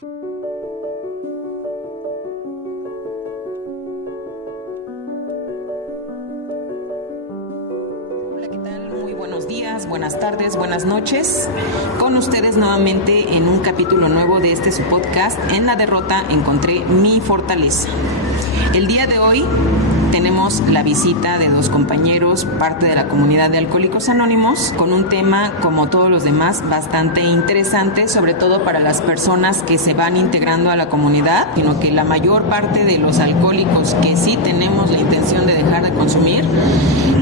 Hola, ¿qué tal? Muy buenos días, buenas tardes, buenas noches. Con ustedes nuevamente en un capítulo nuevo de su podcast. En la derrota encontré mi fortaleza. El día de hoy tenemos la visita de dos compañeros, parte de la comunidad de Alcohólicos Anónimos, con un tema, como todos los demás, bastante interesante, sobre todo para las personas que se van integrando a la comunidad, sino que la mayor parte de los alcohólicos que sí tenemos la intención de dejar de consumir,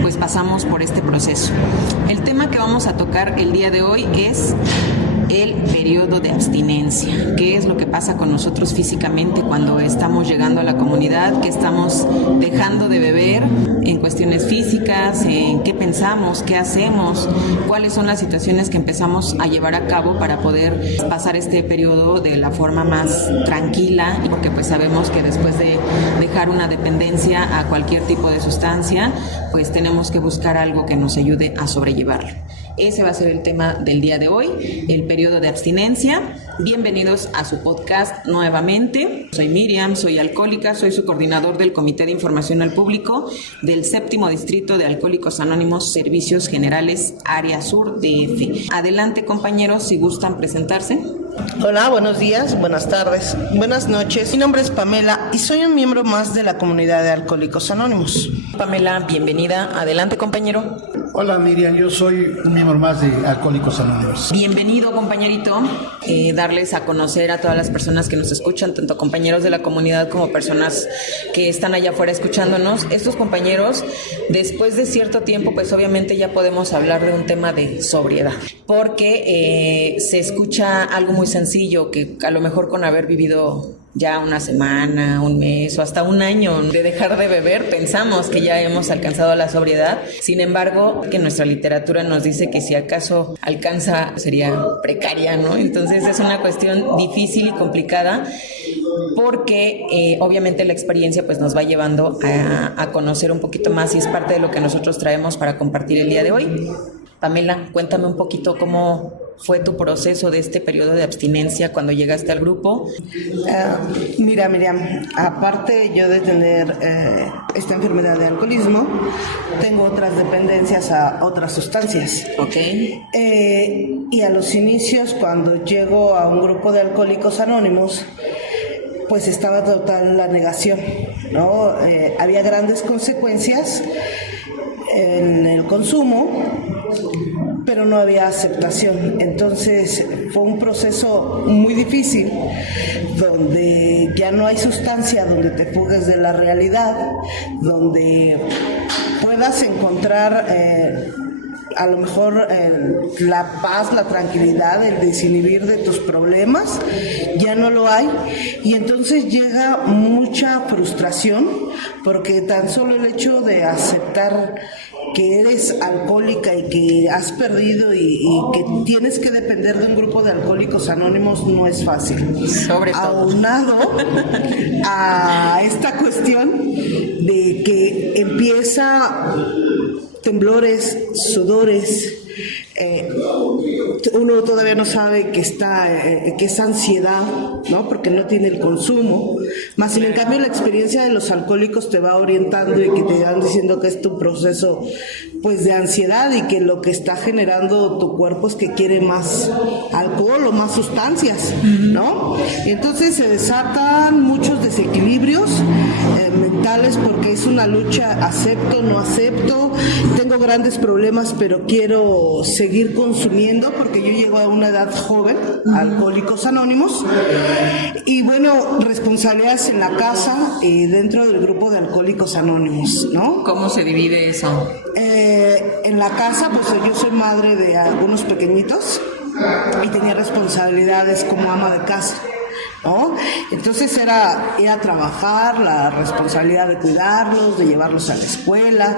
pues pasamos por este proceso. El tema que vamos a tocar el día de hoy es el periodo de abstinencia. ¿Qué es lo que pasa con nosotros físicamente cuando estamos llegando a la comunidad? ¿Qué estamos dejando de beber en cuestiones físicas? ¿En qué pensamos? ¿Qué hacemos? ¿Cuáles son las situaciones que empezamos a llevar a cabo para poder pasar este periodo de la forma más tranquila? Porque pues sabemos que después de dejar una dependencia a cualquier tipo de sustancia, pues tenemos que buscar algo que nos ayude a sobrellevarlo. Ese va a ser el tema del día de hoy, el periodo de abstinencia. Bienvenidos a su podcast nuevamente. Soy Miriam, soy alcohólica, soy su coordinador del Comité de Información al Público del 7º Distrito de Alcohólicos Anónimos, Servicios Generales, Área Sur, DF. Adelante, compañeros, si gustan presentarse. Hola, buenos días, buenas tardes, buenas noches. Mi nombre es Pamela y soy un miembro más de la comunidad de Alcohólicos Anónimos. Pamela, bienvenida. Adelante, compañero. Hola, Miriam, yo soy un miembro más de Alcohólicos Anónimos. Bienvenido, compañerito. Darles a conocer a todas las personas que nos escuchan, tanto compañeros de la comunidad como personas que están allá afuera escuchándonos. Estos compañeros, después de cierto tiempo, pues obviamente ya podemos hablar de un tema de sobriedad, porque se escucha algo muy sencillo, que a lo mejor con haber vivido ya una semana, un mes o hasta un año de dejar de beber, pensamos que ya hemos alcanzado la sobriedad. Sin embargo, que nuestra literatura nos dice que si acaso alcanza, sería precaria, ¿no? Entonces es una cuestión difícil y complicada, porque obviamente la experiencia pues nos va llevando a conocer un poquito más, y es parte de lo que nosotros traemos para compartir el día de hoy. Pamela, cuéntame un poquito cómo fue tu proceso de este periodo de abstinencia cuando llegaste al grupo. Mira, Miriam, aparte yo de tener esta enfermedad de alcoholismo, tengo otras dependencias a otras sustancias. Ok. Y a los inicios, cuando llego a un grupo de Alcohólicos Anónimos, pues estaba total la negación, ¿no? Había grandes consecuencias en el consumo, pero no había aceptación. Entonces fue un proceso muy difícil, donde ya no hay sustancia donde te fugues de la realidad, donde puedas encontrar a lo mejor la paz, la tranquilidad, el desinhibir de tus problemas. Ya no lo hay, y entonces llega mucha frustración, porque tan solo el hecho de aceptar que eres alcohólica y que has perdido y que tienes que depender de un grupo de Alcohólicos Anónimos no es fácil. Sobre todo. Aunado a esta cuestión de que empieza temblores, sudores, uno todavía no sabe que es ansiedad, ¿no? Porque no tiene el consumo, más sin en cambio la experiencia de los alcohólicos te va orientando y que te van diciendo que es tu proceso pues de ansiedad, y que lo que está generando tu cuerpo es que quiere más alcohol o más sustancias, ¿no? Y entonces se desatan muchos desequilibrios mentales, porque es una lucha, acepto, no acepto, tengo grandes problemas pero quiero seguir consumiendo, porque yo llego a una edad joven, Alcohólicos Anónimos, y bueno, responsabilidades en la casa y dentro del grupo de Alcohólicos Anónimos, ¿no? ¿Cómo se divide eso? En la casa, pues yo soy madre de algunos pequeñitos y tenía responsabilidades como ama de casa, ¿no? Entonces era ir a trabajar, la responsabilidad de cuidarlos, de llevarlos a la escuela,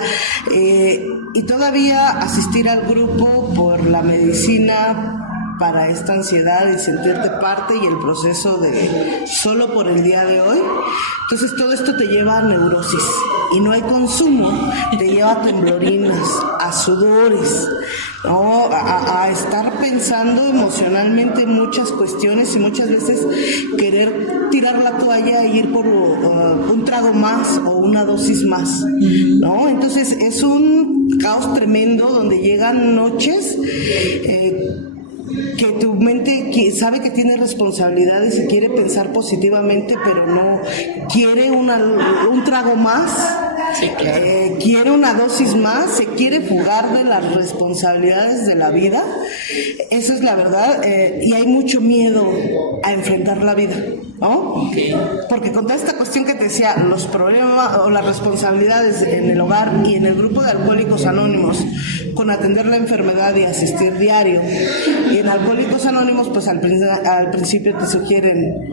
y todavía asistir al grupo por la medicina para esta ansiedad y sentirte parte y el proceso de solo por el día de hoy. Entonces todo esto te lleva a neurosis y no hay consumo, te lleva a temblorinas, a sudores, ¿no? A estar pensando emocionalmente en muchas cuestiones y muchas veces querer tirar la toalla e ir por un trago más o una dosis más, ¿no? Entonces es un caos tremendo donde llegan noches que tu mente sabe que tiene responsabilidades y quiere pensar positivamente, pero no quiere un trago más, sí, claro. Quiere una dosis más, se quiere fugar de las responsabilidades de la vida. Esa es la verdad, y hay mucho miedo a enfrentar la vida, ¿no? Okay. Porque con toda esta cuestión que te decía, los problemas o las responsabilidades en el hogar y en el grupo de Alcohólicos Anónimos, con atender la enfermedad y asistir diario, y en Alcohólicos Anónimos, pues al principio te sugieren,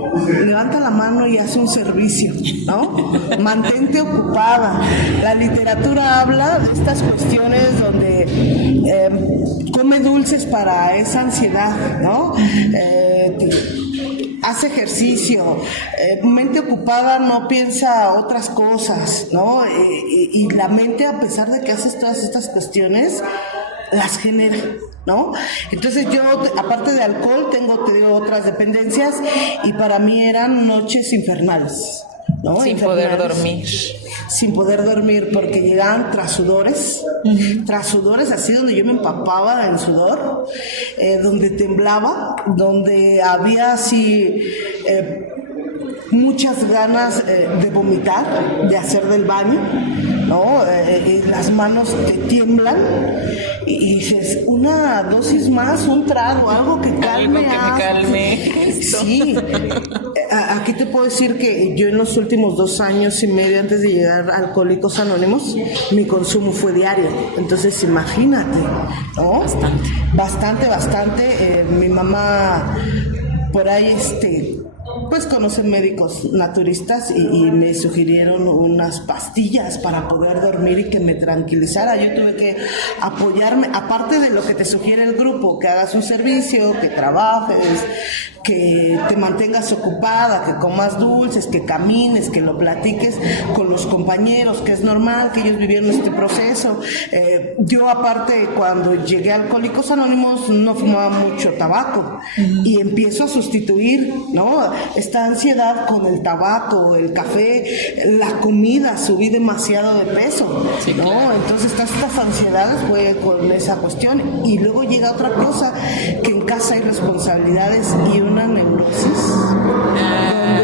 levanta la mano y haz un servicio, ¿no? Mantente ocupada. La literatura habla de estas cuestiones donde come dulces para esa ansiedad, ¿no? Haz ejercicio, mente ocupada no piensa otras cosas, ¿no? Y la mente, a pesar de que haces todas estas cuestiones, las genera, ¿no? Entonces yo, aparte de alcohol, te digo, otras dependencias, y para mí eran noches infernales, ¿no? Sin poder dormir. Sin poder dormir, porque llegaban tras sudores así, donde yo me empapaba en sudor, donde temblaba, donde había así muchas ganas de vomitar, de hacer del baño, ¿no? Las manos te tiemblan y dices, una dosis más, un trago, algo que calme. Algo que me calme. Sí. Aquí te puedo decir que yo en los últimos 2 años y medio antes de llegar a Alcohólicos Anónimos, mi consumo fue diario. Entonces imagínate, ¿no? Bastante. Mi mamá por ahí pues conoce médicos naturistas y me sugirieron unas pastillas para poder dormir y que me tranquilizara. Yo tuve que apoyarme, aparte de lo que te sugiere el grupo, que hagas un servicio, que trabajes, que te mantengas ocupada, que comas dulces, que camines, que lo platiques con los compañeros, que es normal, que ellos vivieron este proceso. Yo aparte, cuando llegué a Alcohólicos Anónimos, no fumaba mucho tabaco y empiezo a sustituir, ¿no?, esta ansiedad con el tabaco, el café, la comida. Subí demasiado de peso, sí, ¿no? Claro. Entonces estas ansiedades fue con esa cuestión, y luego llega otra cosa, que en casa hay responsabilidades y una neurosis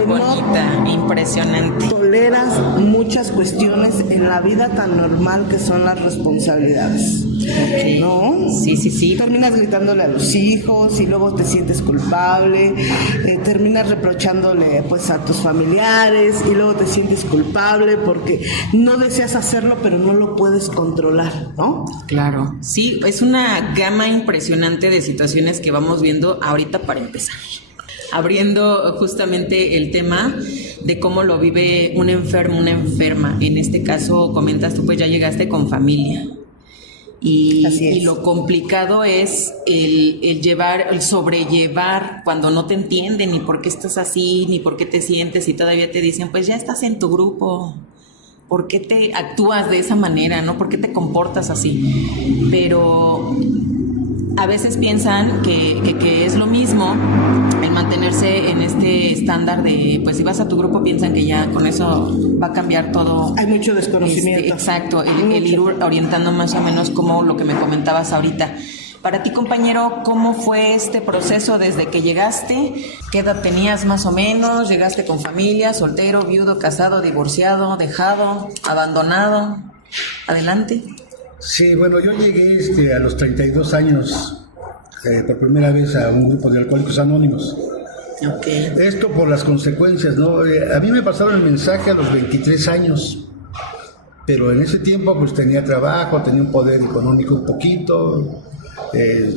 bonita, impresionante. Toleras muchas cuestiones en la vida tan normal que son las responsabilidades. Okay. ¿No? Sí. Terminas gritándole a los hijos y luego te sientes culpable, terminas reprochándole pues a tus familiares y luego te sientes culpable porque no deseas hacerlo pero no lo puedes controlar, ¿no? Claro, sí, es una gama impresionante de situaciones que vamos viendo ahorita para empezar. Abriendo justamente el tema de cómo lo vive un enfermo, una enferma. En este caso, comentas tú, pues ya llegaste con familia. Y lo complicado es el sobrellevar cuando no te entienden ni por qué estás así, ni por qué te sientes, y todavía te dicen, pues ya estás en tu grupo. ¿Por qué te actúas de esa manera, no? ¿Por qué te comportas así? Pero a veces piensan que es lo mismo el mantenerse en este estándar de, pues si vas a tu grupo piensan que ya con eso va a cambiar todo. Hay mucho desconocimiento. Exacto, el ir orientando más o menos como lo que me comentabas ahorita. Para ti, compañero, ¿cómo fue este proceso desde que llegaste? ¿Qué edad tenías más o menos? ¿Llegaste con familia, soltero, viudo, casado, divorciado, dejado, abandonado? Adelante. Sí, bueno, yo llegué a los 32 años por primera vez a un grupo de Alcohólicos Anónimos. Okay. Esto por las consecuencias, ¿no? A mí me pasaron el mensaje a los 23 años, pero en ese tiempo pues tenía trabajo, tenía un poder económico un poquito,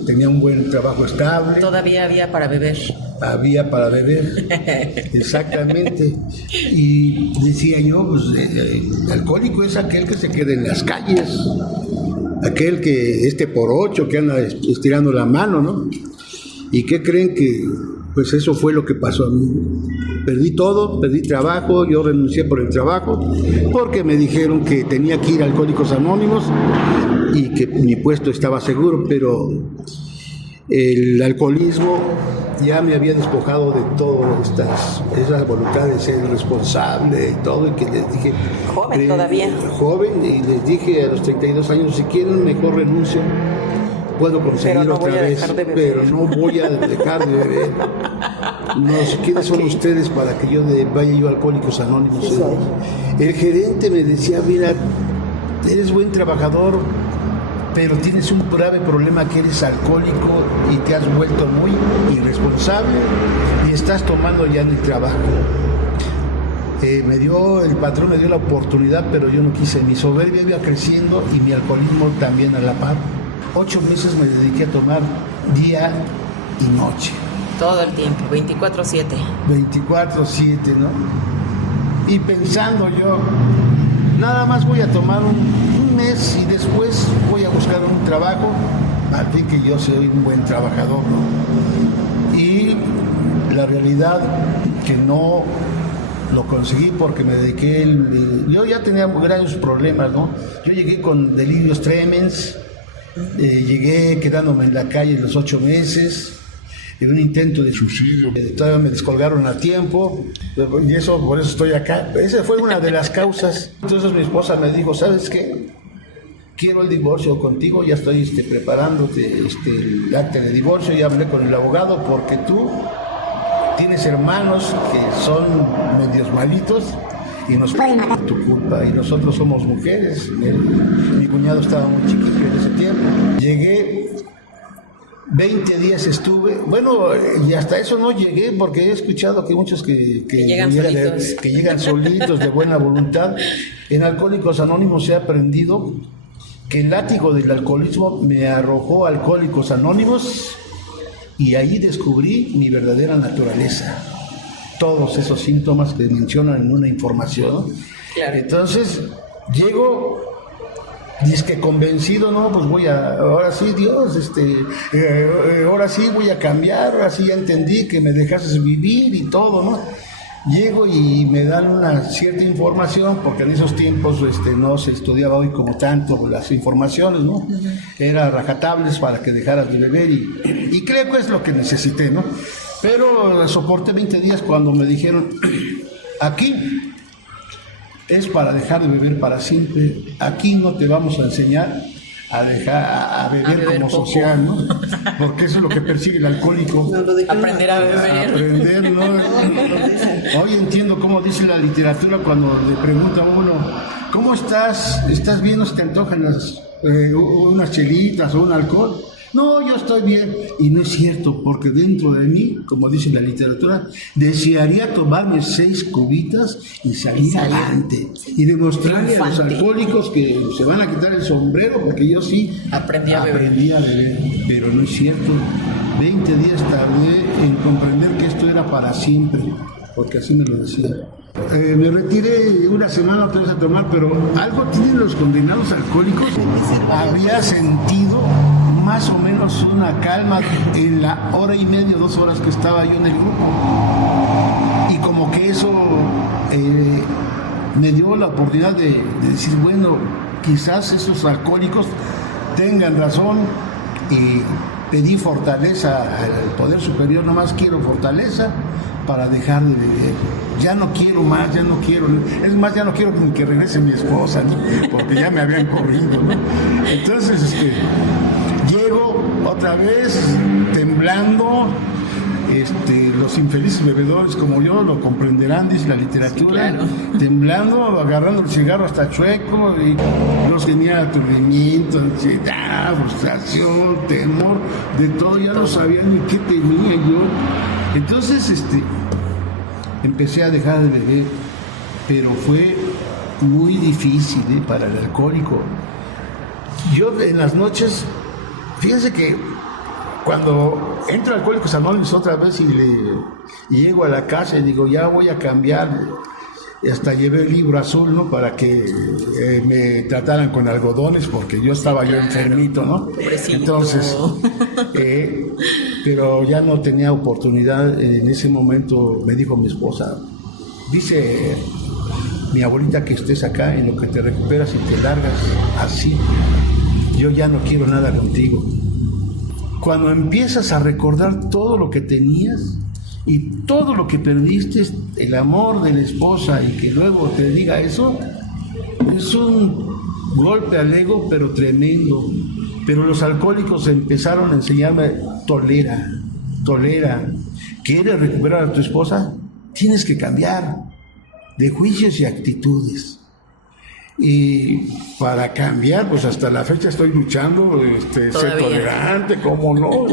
tenía un buen trabajo estable. Todavía había para beber. Había para beber, exactamente. Y decía yo, pues alcohólico es aquel que se queda en las calles, aquel que por 8, que anda estirando la mano, ¿no? ¿Y qué creen? Que pues eso fue lo que pasó a mí. Perdí todo, perdí trabajo, yo renuncié por el trabajo porque me dijeron que tenía que ir a Alcohólicos Anónimos y que mi puesto estaba seguro, pero el alcoholismo ya me había despojado de todas esas voluntades de ser responsable y todo, y que les dije... Joven todavía. Joven, y les dije a los 32 años, si quieren mejor renuncio, puedo conseguir otra vez, pero no voy a dejar de beber. No, ¿quiénes son ustedes para que yo vaya yo a Alcohólicos Anónimos? El gerente me decía, mira, eres buen trabajador, pero tienes un grave problema, que eres alcohólico y te has vuelto muy irresponsable y estás tomando ya en el trabajo. El patrón me dio la oportunidad, pero yo no quise. Mi soberbia iba creciendo y mi alcoholismo también a la par. 8 meses me dediqué a tomar día y noche. Todo el tiempo, 24/7. 24/7, ¿no? Y pensando yo, nada más voy a tomar un mes y después voy a buscar un trabajo, al fin que yo soy un buen trabajador, ¿no? Y la realidad que no lo conseguí porque me dediqué, yo ya tenía grandes problemas, ¿no? Yo llegué con delirios tremens, llegué quedándome en la calle los 8 meses, en un intento de suicidio, todavía me descolgaron a tiempo, y por eso estoy acá. Esa fue una de las causas. Entonces mi esposa me dijo, ¿sabes qué? Quiero el divorcio contigo, ya estoy preparándote el acta de divorcio, ya hablé con el abogado, porque tú tienes hermanos que son medios malitos y nos pueden matar por tu culpa, y nosotros somos mujeres. Mi cuñado estaba muy chiquito en ese tiempo. Llegué, 20 días estuve, bueno, y hasta eso no llegué, porque he escuchado que muchos que llegan solitos de buena voluntad. En Alcohólicos Anónimos he aprendido que el látigo del alcoholismo me arrojó a Alcohólicos Anónimos, y ahí descubrí mi verdadera naturaleza. Todos esos síntomas que mencionan en una información, ¿no? Claro. Entonces, llego, dizque convencido, ¿no? Pues ahora sí, Dios, ahora sí voy a cambiar, ahora sí ya entendí que me dejases vivir y todo, ¿no? Llego y me dan una cierta información, porque en esos tiempos no se estudiaba hoy como tanto las informaciones, ¿no? Uh-huh. Era rajatables para que dejaras de beber, y creo que es lo que necesité, ¿no? Pero soporté 20 días cuando me dijeron, aquí es para dejar de beber para siempre, aquí no te vamos a enseñar a beber como poco. Social, ¿no? Porque eso es lo que persigue el alcohólico. Aprender a beber. Aprender, ¿no? Hoy entiendo cómo dice la literatura cuando le pregunta a uno, ¿cómo estás? ¿Estás bien o se te antojan unas chelitas o un alcohol? No, yo estoy bien. Y no es cierto, porque dentro de mí, como dice la literatura, desearía tomarme 6 cubitas y salir adelante. Y demostrarle a los alcohólicos que se van a quitar el sombrero, porque yo sí aprendí a beber. Pero no es cierto. 20 días tardé en comprender que esto era para siempre, porque así me lo decía. Me retiré una semana otra vez a tomar, pero algo tienen los condenados alcohólicos. Había sentido más o menos una calma en la hora y media, 2 horas que estaba yo en el grupo, y como que eso me dio la oportunidad de decir, bueno, quizás esos alcohólicos tengan razón, y pedí fortaleza al poder superior. Nomás quiero fortaleza para dejar de beber. Ya no quiero más, es más, ya no quiero ni que regrese mi esposa, ¿no? Porque ya me habían corrido, ¿no? Entonces, llego otra vez temblando. Los infelices bebedores como yo lo comprenderán, dice la literatura. Sí, claro. Temblando, agarrando el cigarro hasta chueco, y yo tenía aturdimiento, ansiedad, frustración, temor, de todo, ya no sabía ni qué tenía yo. Entonces empecé a dejar de beber, pero fue muy difícil para el alcohólico. Yo en las noches, fíjense que cuando entro a Alcohólicos Anónimos otra vez y llego a la casa y digo, ya voy a cambiar, hasta llevé el libro azul, ¿no? Para que me trataran con algodones, porque yo estaba yo enfermito, ¿no? Pobrecito. Entonces, pero ya no tenía oportunidad. En ese momento me dijo mi esposa, dice mi abuelita que estés acá, en lo que te recuperas y te largas así, yo ya no quiero nada contigo. Cuando empiezas a recordar todo lo que tenías y todo lo que perdiste, el amor de la esposa, y que luego te diga eso, es un golpe al ego, pero tremendo. Pero los alcohólicos empezaron a enseñarme, tolera. ¿Quieres recuperar a tu esposa? Tienes que cambiar de juicios y actitudes. Y para cambiar, pues hasta la fecha estoy luchando, ser tolerante, ¿cómo no?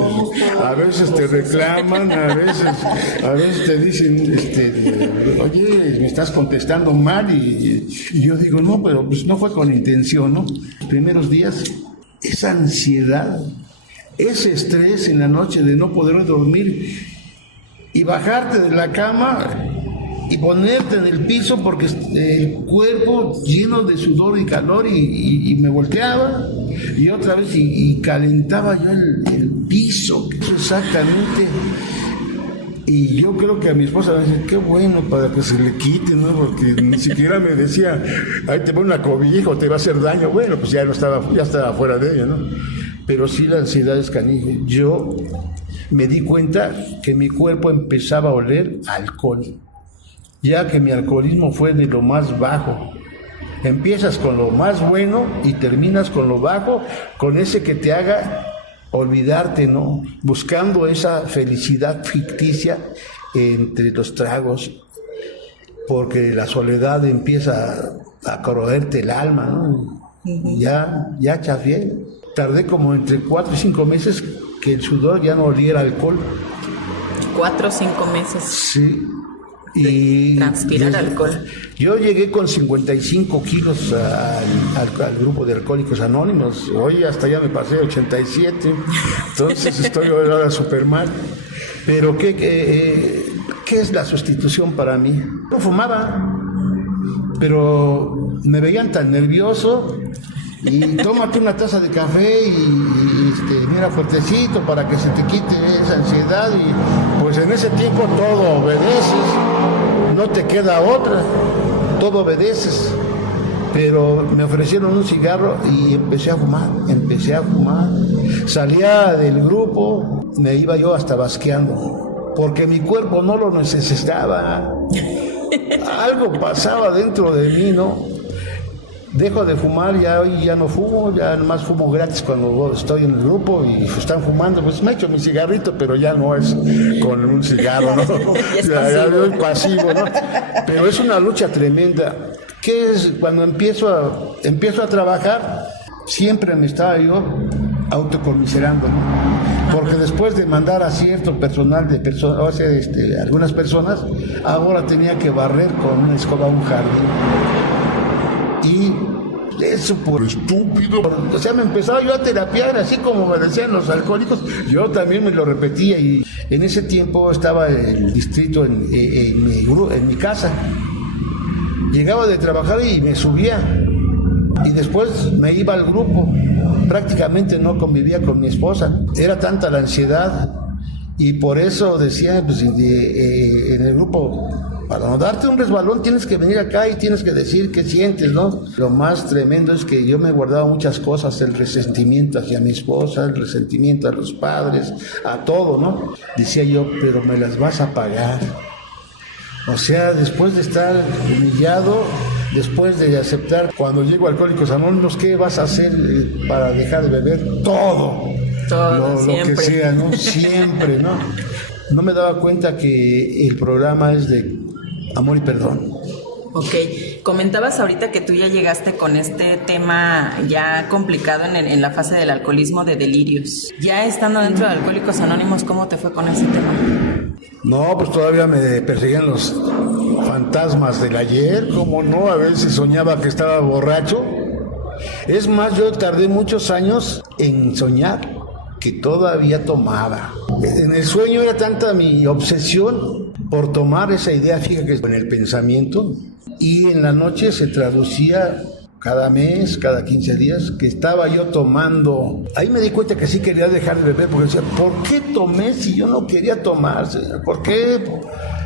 A veces te reclaman, a veces te dicen, oye, me estás contestando mal, y yo digo, no, pero pues no fue con intención, ¿no? Los primeros días, esa ansiedad, ese estrés en la noche de no poder dormir y bajarte de la cama y ponerte en el piso porque el cuerpo lleno de sudor y calor, y me volteaba y otra vez y calentaba yo el piso, eso exactamente. Y yo creo que a mi esposa me dice, qué bueno para que se le quite, ¿no? Porque ni siquiera me decía, ahí te pone una cobija o te va a hacer daño. Bueno, pues ya estaba fuera de ella, ¿no? Pero sí, la ansiedad es canija. Yo me di cuenta que mi cuerpo empezaba a oler a alcohol, ya que mi alcoholismo fue de lo más bajo. Empiezas con lo más bueno y terminas con lo bajo, con ese que te haga olvidarte, ¿no? Buscando esa felicidad ficticia entre los tragos, porque la soledad empieza a corroerte el alma, ¿no? Ya chafié. Tardé como entre 4 y 5 meses que el sudor ya no oliera alcohol. 4 o 5 meses. Sí. Y transpirar alcohol. Yo llegué con 55 kilos al grupo de Alcohólicos Anónimos. Hoy hasta ya me pasé 87. Entonces estoy ahora súper mal. Pero ¿qué es la sustitución para mí? No fumaba, pero me veían tan nervioso. Y tómate una taza de café y mira, fuertecito, para que se te quite esa ansiedad. Y pues en ese tiempo todo obedeces, no te queda otra, todo obedeces. Pero me ofrecieron un cigarro y empecé a fumar. Salía del grupo, me iba yo hasta basqueando, porque mi cuerpo no lo necesitaba. Algo pasaba dentro de mí, ¿no? Dejo de fumar, hoy ya no fumo, ya nomás fumo gratis cuando estoy en el grupo y están fumando, pues me echo mi cigarrito, pero ya no es con un cigarro, ¿no? ya soy pasivo, ¿no? Pero es una lucha tremenda. ¿Qué es? Cuando empiezo a trabajar, siempre me estaba yo autocomiserando, ¿no? Porque después de mandar a cierto personal algunas personas, ahora tenía que barrer con una escoba un jardín. Y eso por estúpido. O sea, me empezaba yo a terapiar, así como me decían los alcohólicos, yo también me lo repetía. Y en ese tiempo estaba el distrito en mi casa. Llegaba de trabajar y me subía. Y después me iba al grupo. Prácticamente no convivía con mi esposa. Era tanta la ansiedad. Y por eso decía, pues en el grupo, para no darte un resbalón tienes que venir acá y tienes que decir qué sientes, ¿no? Lo más tremendo es que yo me guardaba muchas cosas, el resentimiento hacia mi esposa, el resentimiento a los padres, a todo, ¿no? Decía yo, pero me las vas a pagar. O sea, después de estar humillado, después de aceptar, cuando llego a Alcohólicos Anónimos, ¿qué vas a hacer para dejar de beber? Todo lo que sea, ¿no? Siempre, ¿no? No me daba cuenta que el programa es de amor y perdón. Ok, comentabas ahorita que tú ya llegaste con este tema ya complicado en la fase del alcoholismo, de delirios. Ya estando dentro de Alcohólicos Anónimos, ¿cómo te fue con ese tema? No, pues todavía me perseguían los fantasmas del ayer, ¿cómo no? A veces soñaba que estaba borracho. Es más, yo tardé muchos años en soñar que todavía tomaba. En el sueño era tanta mi obsesión por tomar esa idea fija que en el pensamiento, y en la noche se traducía cada mes, cada 15 días, que estaba yo tomando. Ahí me di cuenta que sí quería dejar de beber, porque decía, ¿por qué tomé si yo no quería tomar, señor? ¿Por qué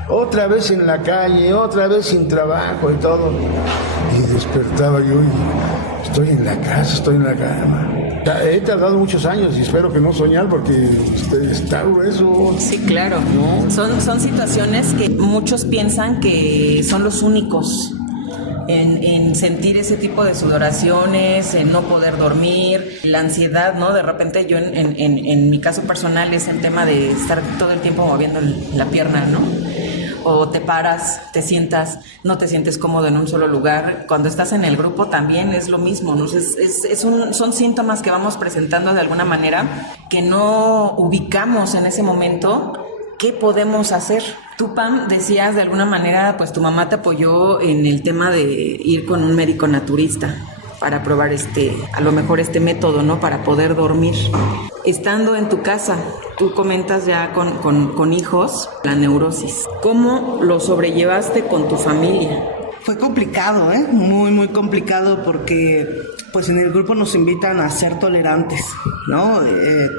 otra vez en la calle, otra vez sin trabajo y todo? Y despertaba yo y estoy en la casa, estoy en la cama. He tardado muchos años y espero que no soñar porque está grueso. Sí, claro. ¿No? Son situaciones que muchos piensan que son los únicos en sentir ese tipo de sudoraciones, en no poder dormir, la ansiedad, ¿no? De repente yo en mi caso personal es el tema de estar todo el tiempo moviendo la pierna, ¿no? O te paras, te sientas, no te sientes cómodo en un solo lugar. Cuando estás en el grupo también es lo mismo, ¿no? Son síntomas que vamos presentando de alguna manera que no ubicamos en ese momento. ¿Qué podemos hacer? Tú, Pam, decías de alguna manera, pues tu mamá te apoyó en el tema de ir con un médico naturista para probar a lo mejor este método, ¿no? Para poder dormir. Estando en tu casa, tú comentas ya con hijos, la neurosis. ¿Cómo lo sobrellevaste con tu familia? Fue complicado, muy, muy complicado porque pues en el grupo nos invitan a ser tolerantes, ¿no?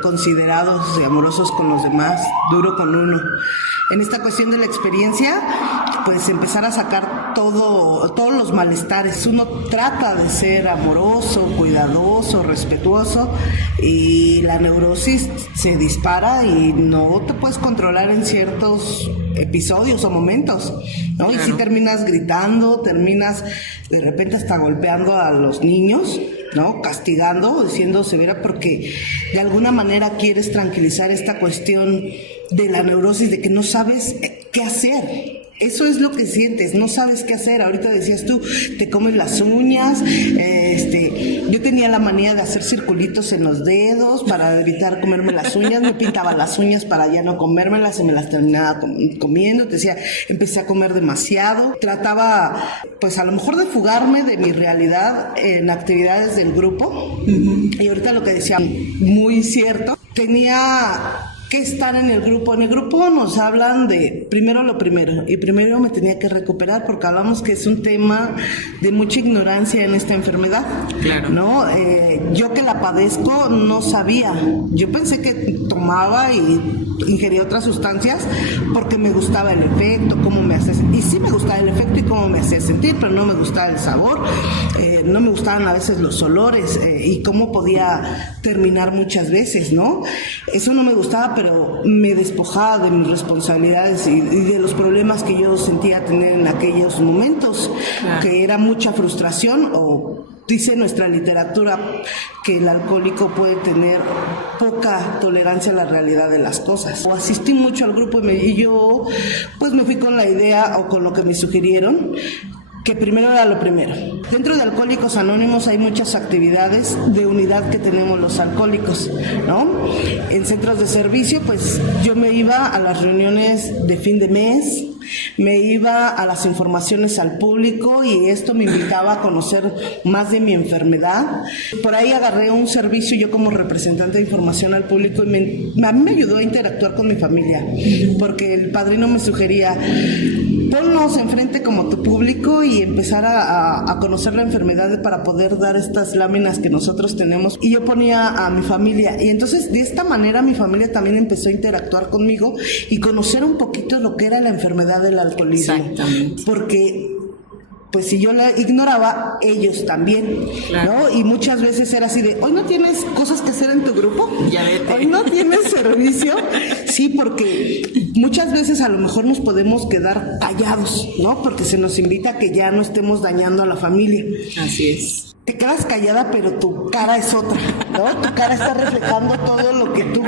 Considerados y amorosos con los demás, duro con uno. En esta cuestión de la experiencia, pues empezar a sacar todos los malestares. Uno trata de ser amoroso, cuidadoso, respetuoso, y la neurosis se dispara y no te puedes controlar en ciertos episodios o momentos, ¿no? Claro. Y si terminas gritando, terminas de repente hasta golpeando a los niños, ¿no? Castigando, diciendo severa, porque de alguna manera quieres tranquilizar esta cuestión de la neurosis, de que no sabes qué hacer. Eso es lo que sientes, no sabes qué hacer. Ahorita decías tú, te comes las uñas. Yo tenía la manía de hacer circulitos en los dedos para evitar comerme las uñas. Me pintaba las uñas para ya no comérmelas y me las terminaba comiendo. Te decía, empecé a comer demasiado. Trataba, pues a lo mejor de fugarme de mi realidad en actividades del grupo. Uh-huh. Y ahorita lo que decía, muy cierto, tenía que estar en el grupo. En el grupo nos hablan de primero lo primero, y primero me tenía que recuperar, porque hablamos que es un tema de mucha ignorancia en esta enfermedad. Claro. ¿No? Yo que la padezco no sabía. Yo pensé que tomaba y ingería otras sustancias porque me gustaba el efecto, cómo me hacía sentir. Y sí me gustaba el efecto y cómo me hacía sentir, pero no me gustaba el sabor, no me gustaban a veces los olores, y cómo podía terminar muchas veces, ¿no? Eso no me gustaba, pero me despojaba de mis responsabilidades y de los problemas que yo sentía tener en aquellos momentos, claro. Que era mucha frustración, o dice nuestra literatura que el alcohólico puede tener poca tolerancia a la realidad de las cosas. O asistí mucho al grupo y yo pues me fui con la idea, o con lo que me sugirieron, que primero era lo primero. Dentro de Alcohólicos Anónimos hay muchas actividades de unidad que tenemos los alcohólicos, ¿no? En centros de servicio, pues yo me iba a las reuniones de fin de mes, me iba a las informaciones al público, y esto me invitaba a conocer más de mi enfermedad. Por ahí agarré un servicio yo como representante de información al público, y a mí me ayudó a interactuar con mi familia, porque el padrino me sugería, ponnos enfrente como tu público y empezar a conocer la enfermedad para poder dar estas láminas que nosotros tenemos. Y yo ponía a mi familia, y entonces de esta manera mi familia también empezó a interactuar conmigo y conocer un poquito lo que era la enfermedad del alcoholismo. Exactamente. Porque pues si yo la ignoraba, ellos también, claro. ¿No? Y muchas veces era así de, ¿hoy no tienes cosas que hacer en tu grupo? Ya vete. ¿Hoy no tienes servicio? Sí, porque muchas veces a lo mejor nos podemos quedar callados, ¿no? Porque se nos invita a que ya no estemos dañando a la familia. Así es. Te quedas callada, pero tu cara es otra, ¿no? Tu cara está reflejando todo lo que tu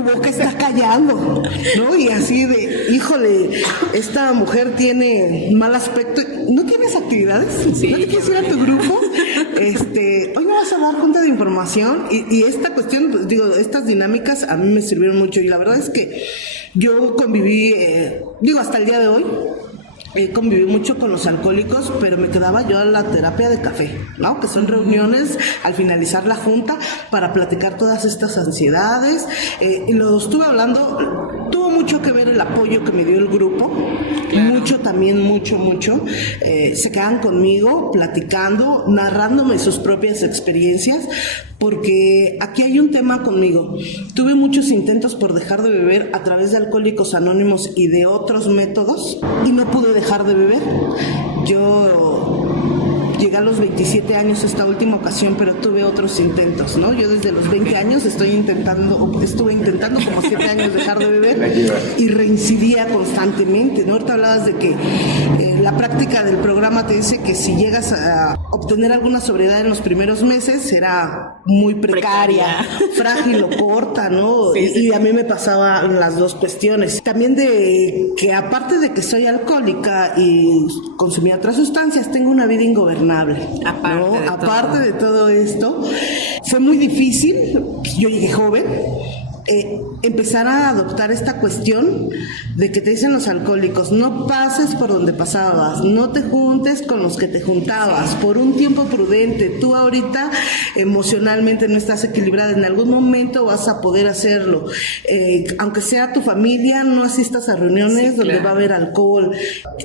boca está callando, ¿no? Y así de, híjole, esta mujer tiene mal aspecto. ¿No tienes actividades? Sí, ¿no te quieres ir a tu grupo? Hoy no vas a dar junta de información. Y esta cuestión, pues digo, estas dinámicas a mí me sirvieron mucho. Y la verdad es que yo conviví, hasta el día de hoy, conviví mucho con los alcohólicos, pero me quedaba yo a la terapia de café, ¿no? Que son reuniones al finalizar la junta para platicar todas estas ansiedades. Y lo estuve hablando, tuvo mucho que ver el apoyo que me dio el grupo, mucho también, mucho. Se quedan conmigo platicando, narrándome sus propias experiencias, porque aquí hay un tema conmigo. Tuve muchos intentos por dejar de beber a través de Alcohólicos Anónimos y de otros métodos y no pude dejar de beber. Yo llegué a los 27 años esta última ocasión, pero tuve otros intentos, ¿no? Yo desde los 20 años estuve intentando como 7 años dejar de beber y reincidía constantemente, ¿no? Ahorita hablabas de que la práctica del programa te dice que si llegas a obtener alguna sobriedad en los primeros meses será muy precaria. Frágil o corta, ¿no? Sí. Y a mí me pasaban las dos cuestiones. También de que aparte de que soy alcohólica y consumía otras sustancias, tengo una vida ingobernable. Aparte de todo esto, fue muy difícil. Yo llegué joven. Empezar a adoptar esta cuestión de que te dicen los alcohólicos: no pases por donde pasabas, no te juntes con los que te juntabas, por un tiempo prudente. Tú ahorita emocionalmente no estás equilibrada, en algún momento vas a poder hacerlo, aunque sea tu familia, no asistas a reuniones donde va a haber alcohol.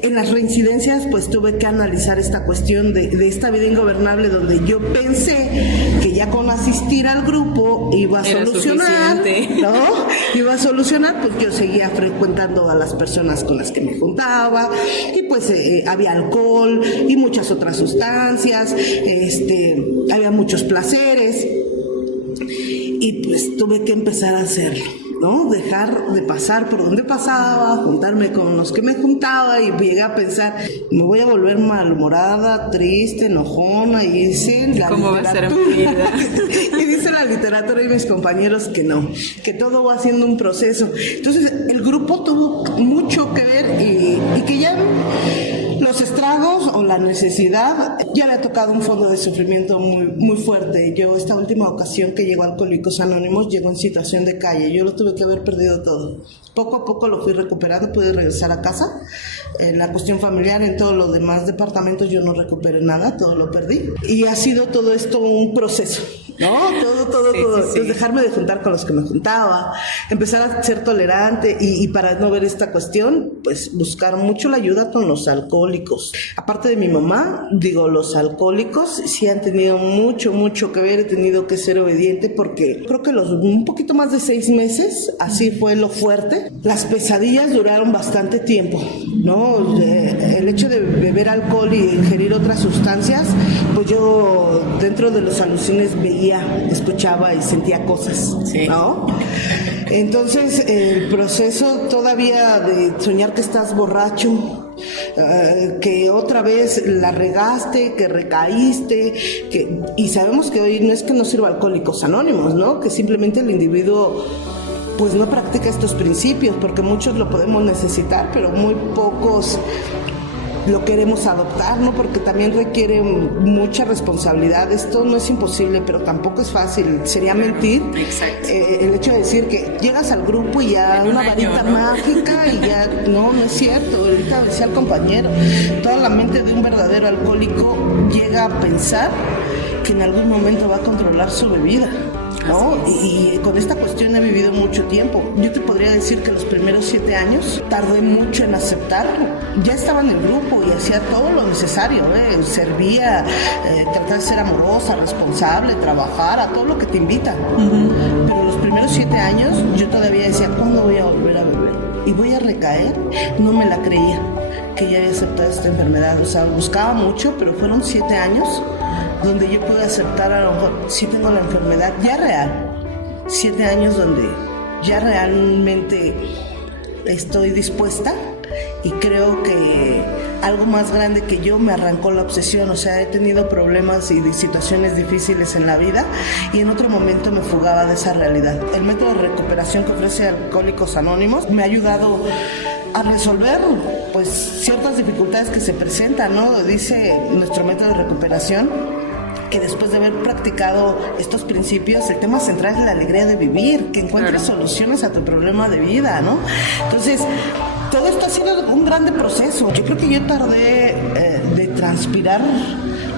En las reincidencias pues tuve que analizar esta cuestión de esta vida ingobernable, donde yo pensé que ya con asistir al grupo iba a solucionar, ¿no? Iba a solucionar, pues yo seguía frecuentando a las personas con las que me juntaba y pues había alcohol y muchas otras sustancias, había muchos placeres y pues tuve que empezar a hacerlo, ¿no? Dejar de pasar por donde pasaba, juntarme con los que me juntaba, y llegué a pensar, me voy a volver malhumorada, triste, enojona, y dicen la ¿cómo literatura, va a ser mi vida? y dice la literatura y mis compañeros que no, que todo va siendo un proceso. Entonces el grupo tuvo mucho que ver y que ya los estragos o la necesidad ya le ha tocado un fondo de sufrimiento muy fuerte. Yo esta última ocasión que llegó a Alcohólicos Anónimos llegó en situación de calle. Yo lo tuve que haber perdido todo. Poco a poco lo fui recuperando, pude regresar a casa. En la cuestión familiar, en todos los demás departamentos yo no recuperé nada, todo lo perdí. Y ha sido todo esto un proceso, ¿no? Todo. Entonces, dejarme de juntar con los que me juntaba, empezar a ser tolerante y para no ver esta cuestión, pues buscar mucho la ayuda con los alcohólicos. Aparte de mi mamá, los alcohólicos sí han tenido mucho que ver. He tenido que ser obediente porque creo que un poquito más de 6 meses, así fue lo fuerte. Las pesadillas duraron bastante tiempo, ¿no? El hecho de beber alcohol y ingerir otras sustancias, pues yo dentro de los alucines veía, escuchaba y sentía cosas, ¿no? Entonces el proceso todavía de soñar que estás borracho, que otra vez la regaste, que recaíste, y sabemos que hoy no es que no sirva Alcohólicos Anónimos, ¿no? Que simplemente el individuo pues no practica estos principios, porque muchos lo podemos necesitar, pero muy pocos lo queremos adoptar, ¿no? Porque también requiere mucha responsabilidad. Esto no es imposible, pero tampoco es fácil. Sería mentir. Exacto. El hecho de decir que llegas al grupo y ya una varita mágica y ya, no es cierto. Ahorita decía el compañero, toda la mente de un verdadero alcohólico llega a pensar que en algún momento va a controlar su bebida, ¿no? Y con esta cuestión he vivido mucho tiempo. Yo te podría decir que los primeros 7 años tardé mucho en aceptarlo. Ya estaba en el grupo y hacía todo lo necesario, servía, trataba de ser amorosa, responsable, trabajar, a todo lo que te invitan. Pero los primeros 7 años yo todavía decía, ¿cuándo voy a volver a beber? ¿Y voy a recaer? No me la creía que ya había aceptado esta enfermedad. O sea, buscaba mucho, pero fueron 7 años donde yo pude aceptar, a lo mejor sí tengo la enfermedad ya real. 7 años donde ya realmente estoy dispuesta, y creo que algo más grande que yo me arrancó la obsesión. O sea, he tenido problemas y situaciones difíciles en la vida, y en otro momento me fugaba de esa realidad. El método de recuperación que ofrece Alcohólicos Anónimos me ha ayudado a resolver pues ciertas dificultades que se presentan, ¿no? Dice nuestro método de recuperación que después de haber practicado estos principios, el tema central es la alegría de vivir, que encuentres soluciones a tu problema de vida, ¿no? Entonces, todo esto ha sido un grande proceso. Yo creo que yo tardé de transpirar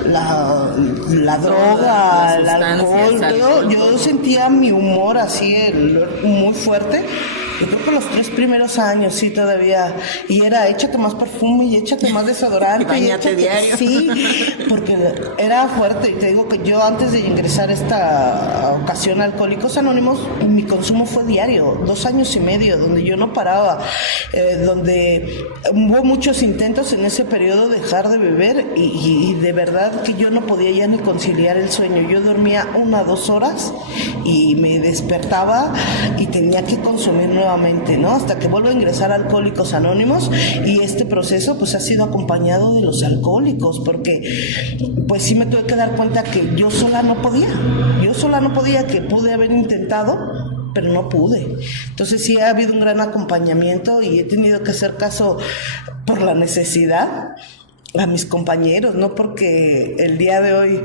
la droga, el alcohol, yo sentía mi humor así muy fuerte, Yo creo que los 3 primeros años sí todavía, y era échate más perfume y échate más desodorante. Báñate diario. Sí, porque era fuerte. Y te digo que yo antes de ingresar a esta ocasión a Alcohólicos Anónimos, mi consumo fue diario, 2 años y medio, donde yo no paraba, donde hubo muchos intentos en ese periodo de dejar de beber y de verdad que yo no podía ya ni conciliar el sueño. Yo dormía 1 o 2 horas y me despertaba y tenía que consumir nuevamente, ¿no? Hasta que vuelvo a ingresar a Alcohólicos Anónimos, y este proceso pues ha sido acompañado de los alcohólicos, porque pues sí me tuve que dar cuenta que yo sola no podía, que pude haber intentado, pero no pude. Entonces sí ha habido un gran acompañamiento y he tenido que hacer caso por la necesidad a mis compañeros, no porque el día de hoy,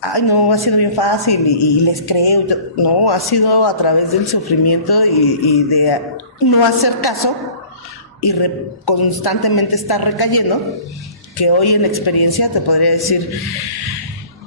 ay no, ha sido bien fácil y les creo, no, ha sido a través del sufrimiento y de no hacer caso y constantemente estar recayendo, que hoy en experiencia te podría decir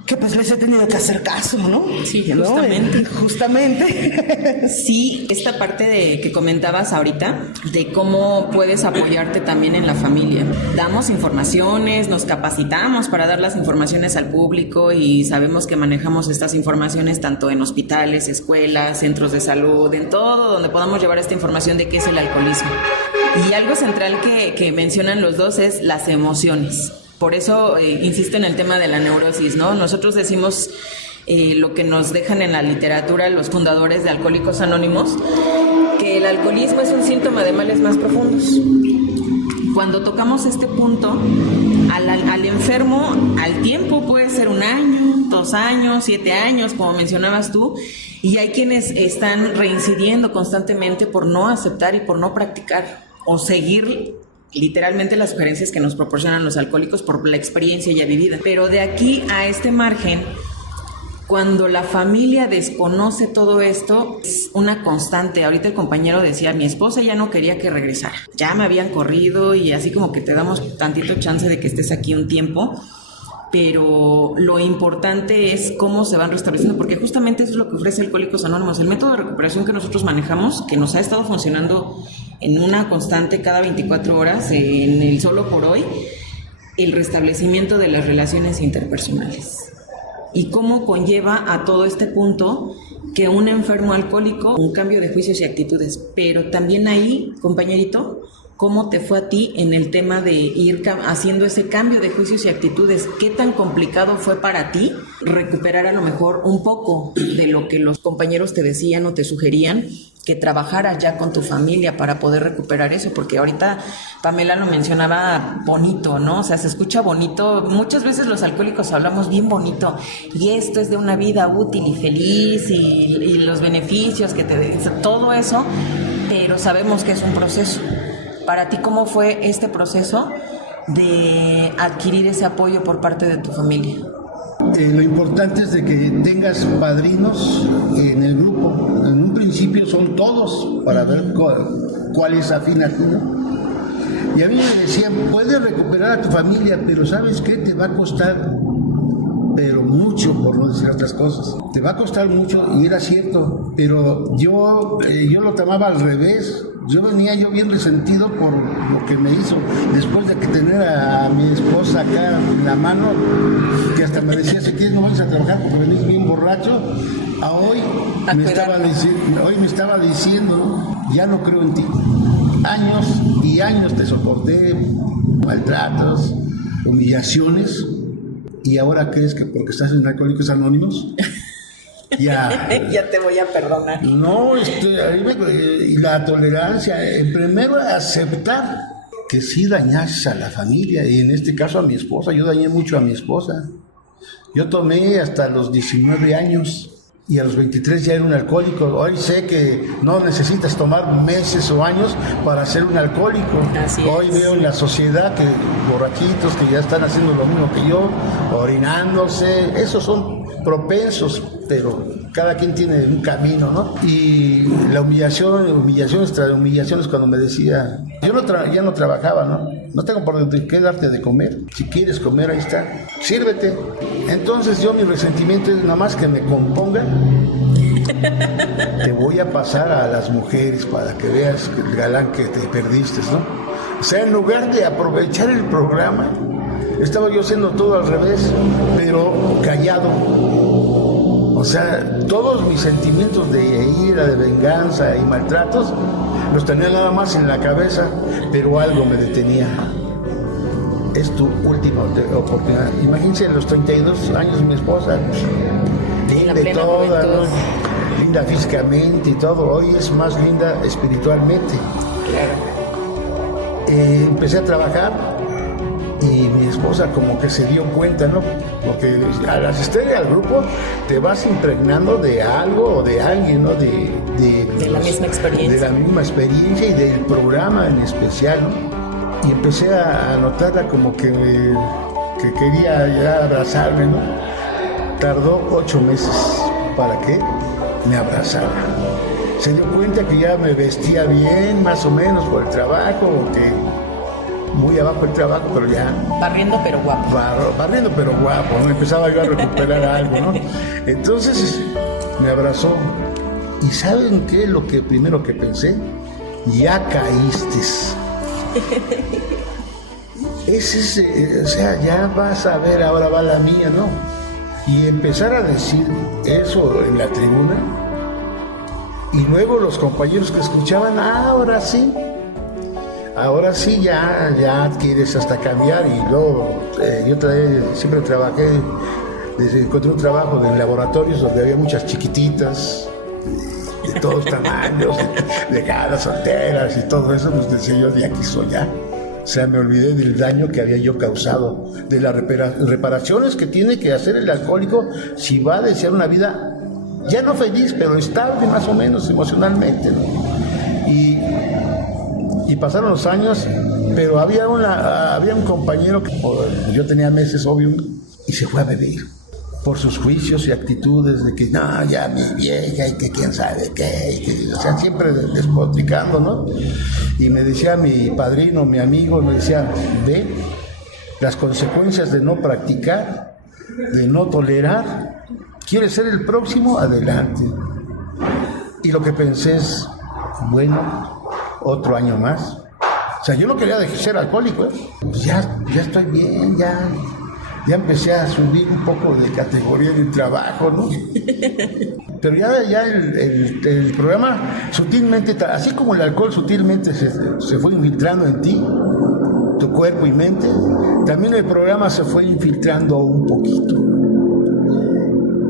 que pues les he tenido que hacer caso, ¿no? Sí, justamente. ¿No? Justamente. Sí, esta parte de que comentabas ahorita, de cómo puedes apoyarte también en la familia. Damos informaciones, nos capacitamos para dar las informaciones al público y sabemos que manejamos estas informaciones tanto en hospitales, escuelas, centros de salud, en todo donde podamos llevar esta información de qué es el alcoholismo. Y algo central que mencionan los dos es las emociones. Por eso insisto en el tema de la neurosis, ¿no? Nosotros decimos lo que nos dejan en la literatura los fundadores de Alcohólicos Anónimos, que el alcoholismo es un síntoma de males más profundos. Cuando tocamos este punto, al enfermo, al tiempo puede ser 1 año, 2 años, 7 años, como mencionabas tú, y hay quienes están reincidiendo constantemente por no aceptar y por no practicar o seguir literalmente las sugerencias que nos proporcionan los alcohólicos por la experiencia ya vivida. Pero de aquí a este margen, cuando la familia desconoce todo esto, es una constante. Ahorita el compañero decía, mi esposa ya no quería que regresara, ya me habían corrido y así como que te damos tantito chance de que estés aquí un tiempo, pero lo importante es cómo se van restableciendo, porque justamente eso es lo que ofrece Alcohólicos Anónimos. El método de recuperación que nosotros manejamos, que nos ha estado funcionando en una constante cada 24 horas, en el solo por hoy, el restablecimiento de las relaciones interpersonales. Y cómo conlleva a todo este punto que un enfermo alcohólico, un cambio de juicios y actitudes. Pero también ahí, compañerito, ¿cómo te fue a ti en el tema de ir haciendo ese cambio de juicios y actitudes? ¿Qué tan complicado fue para ti recuperar a lo mejor un poco de lo que los compañeros te decían o te sugerían, que trabajaras ya con tu familia para poder recuperar eso? Porque ahorita Pamela lo mencionaba bonito, ¿no? O sea, se escucha bonito. Muchas veces los alcohólicos hablamos bien bonito, y esto es de una vida útil y feliz y los beneficios que te dicen, todo eso, pero sabemos que es un proceso. Para ti, ¿cómo fue este proceso de adquirir ese apoyo por parte de tu familia? Lo importante es de que tengas padrinos en el grupo. En un principio son todos para ver cuál es afín a ti, ¿no? Y a mí me decían, puedes recuperar a tu familia, pero ¿sabes qué? Te va a costar, pero mucho, por no decir otras cosas. Te va a costar mucho, y era cierto, pero yo lo tomaba al revés. Yo venía bien resentido por lo que me hizo, después de que tener a mi esposa acá en la mano, que hasta me decía, si quieres no vayas a trabajar porque venís bien borracho. Hoy me estaba diciendo, ya no creo en ti. Años y años te soporté, maltratos, humillaciones, y ahora crees que porque estás en Alcohólicos Anónimos ya te voy a perdonar. No, y la tolerancia, primero aceptar que sí dañas a la familia, y en este caso a mi esposa. Yo dañé mucho a mi esposa. Yo tomé hasta los 19 años y a los 23 ya era un alcohólico. Hoy sé que no necesitas tomar meses o años para ser un alcohólico. Hoy veo en la sociedad que borrachitos que ya están haciendo lo mismo que yo, orinándose, esos son propensos, pero cada quien tiene un camino, ¿no? Y la humillaciones tras humillaciones, cuando me decía, yo ya no trabajaba, ¿no? No tengo por qué darte de comer. Si quieres comer, ahí está, sírvete. Entonces yo, mi resentimiento es nada más que me componga te voy a pasar a las mujeres para que veas el galán que te perdiste, ¿no? O sea, en lugar de aprovechar el programa, estaba yo haciendo todo al revés, pero callado. O sea, todos mis sentimientos de ira, de venganza y maltratos los tenía nada más en la cabeza, pero algo me detenía. Es tu última oportunidad. Imagínense, en los 32 años mi esposa, linda y toda, ¿no? Linda físicamente y todo, hoy es más linda espiritualmente. Claro. Empecé a trabajar y mi esposa como que se dio cuenta, ¿no? Porque al asistir al grupo te vas impregnando de algo o de alguien, ¿no? De la misma experiencia. De la misma experiencia y del programa en especial, ¿no? Y empecé a notarla como que quería ya abrazarme, ¿no? Tardó 8 meses para que me abrazara. Se dio cuenta que ya me vestía bien, más o menos, por el trabajo, o que muy abajo el trabajo, pero ya... Barriendo pero guapo. Barriendo pero guapo, ¿no? Empezaba yo a recuperar algo, ¿no? Entonces me abrazó. ¿Y saben qué es lo que primero que pensé? Ya caíste. O sea, ya vas a ver, ahora va la mía, ¿no? Y empezar a decir eso en la tribuna, y luego los compañeros que escuchaban, ahora sí ya adquieres hasta cambiar. Y luego yo siempre trabajé, encontré un trabajo en laboratorios donde había muchas chiquititas de todos tamaños, legadas, solteras y todo eso. Pues decía yo, de aquí soy ya. O sea, me olvidé del daño que había yo causado, de las reparaciones que tiene que hacer el alcohólico si va a desear una vida ya no feliz, pero estable más o menos emocionalmente, ¿no? Y pasaron los años, pero había un compañero que yo tenía meses, obvio, y se fue a beber por sus juicios y actitudes de que no, ya mi vieja y que quién sabe qué, o sea, siempre despotricando, ¿no? Y me decía mi padrino, mi amigo, me decía, ve las consecuencias de no practicar, de no tolerar. ¿Quieres ser el próximo? Adelante. Y lo que pensé es, bueno, otro año más. O sea, yo no quería dejar de ser alcohólico, ¿eh? Pues ya estoy bien, ya empecé a subir un poco de categoría de trabajo, ¿no? Pero ya el programa sutilmente, así como el alcohol sutilmente se fue infiltrando en ti, tu cuerpo y mente, también el programa se fue infiltrando un poquito.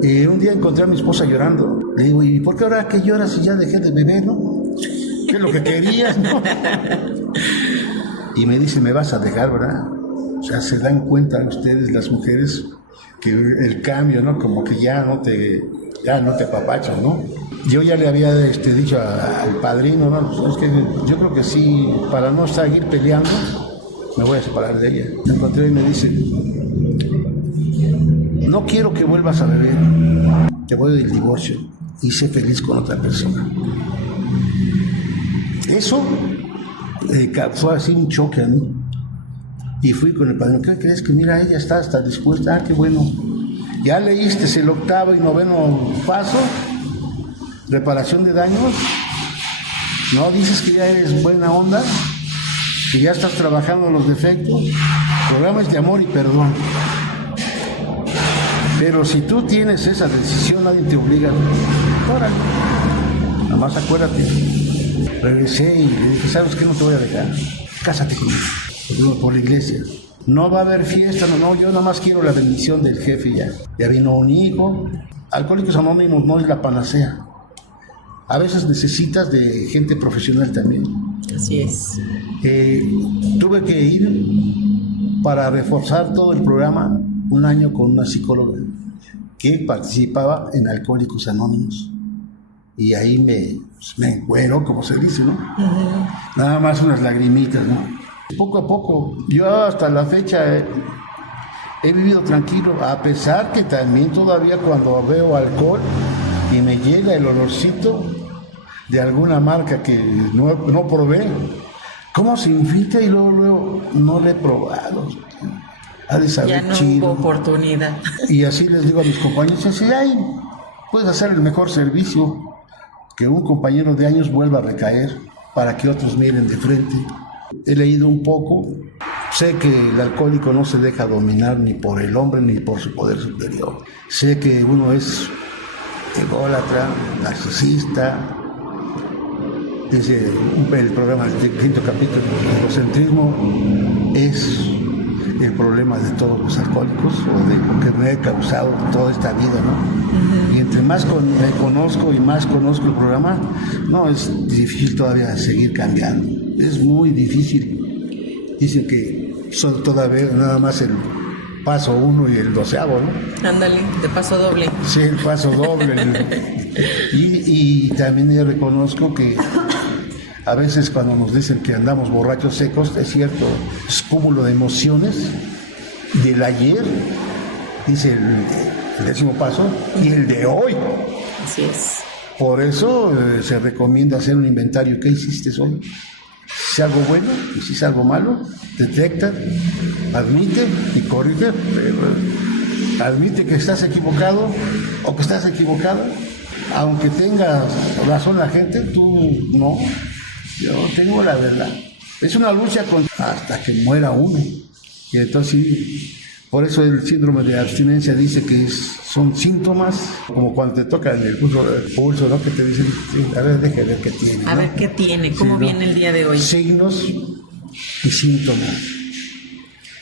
Un día encontré a mi esposa llorando. Le digo, ¿y por qué ahora que lloras si ya dejé de beber, no? ¿Qué es lo que querías, no? Y me dice, me vas a dejar, ¿verdad? O sea, se dan cuenta ustedes, las mujeres, que el cambio, ¿no? Como que ya no te apapachas, ¿no? Yo ya le había dicho al padrino, ¿no? Es que yo creo que sí, para no seguir peleando, me voy a separar de ella. Me encontré y me dice, no quiero que vuelvas a beber, te voy del divorcio y sé feliz con otra persona. Eso causó así un choque a mí. Y fui con el padrino, ¿qué crees? Que mira, ella está hasta dispuesta. Ah, qué bueno. Ya leíste el 8º y 9º paso, reparación de daños. No, dices que ya eres buena onda, que ya estás trabajando los defectos. Programas de amor y perdón. Pero si tú tienes esa decisión, nadie te obliga. Órale. Nada más acuérdate. Regresé y le dije, ¿sabes qué? No te voy a dejar. Cásate conmigo. Por la iglesia. No va a haber fiesta, no, yo nada más quiero la bendición del jefe ya. Ya vino un hijo. Alcohólicos Anónimos no es la panacea. A veces necesitas de gente profesional también. Así es. Tuve que ir para reforzar todo el programa 1 año con una psicóloga que participaba en Alcohólicos Anónimos. Y ahí me encuero, como se dice, ¿no? Uh-huh. Nada más unas lagrimitas, ¿no? Poco a poco, yo hasta la fecha he vivido tranquilo, a pesar que también todavía cuando veo alcohol y me llega el olorcito de alguna marca que no probé, ¿cómo se infiltra? Y luego no lo he probado. Ha de saber ya no chido. Hubo oportunidad. Y así les digo a mis compañeros, así, ay, puedes hacer el mejor servicio, que un compañero de años vuelva a recaer para que otros miren de frente. He leído un poco, sé que el alcohólico no se deja dominar ni por el hombre ni por su poder superior. Sé que uno es ególatra, narcisista. Dice el programa del 5º capítulo, el egocentrismo es el problema de todos los alcohólicos, o de lo que me he causado toda esta vida, ¿no? Y entre más me conozco y más conozco el programa, no, es difícil todavía seguir cambiando. Es muy difícil. Dicen que son todavía nada más el paso 1 y el 12º, ¿no? Ándale, de paso doble. Sí, el paso doble. y también yo reconozco que a veces cuando nos dicen que andamos borrachos secos, es cierto, es cúmulo de emociones del ayer, dice el 10º paso, y el de hoy. Así es. Por eso se recomienda hacer un inventario. ¿Qué hiciste hoy? Si es algo bueno y si es algo malo, detecta, admite y corrige. Admite que estás equivocado o que estás equivocada, aunque tengas razón la gente, tú no. Yo tengo la verdad. Es una lucha hasta que muera uno. Y entonces sí, por eso el síndrome de abstinencia dice que son síntomas, como cuando te tocan el pulso, ¿no? Que te dicen, sí, a ver, déjame ver qué tiene, ¿no? A ver qué tiene, cómo sí, viene ¿no? el día de hoy. Signos y síntomas.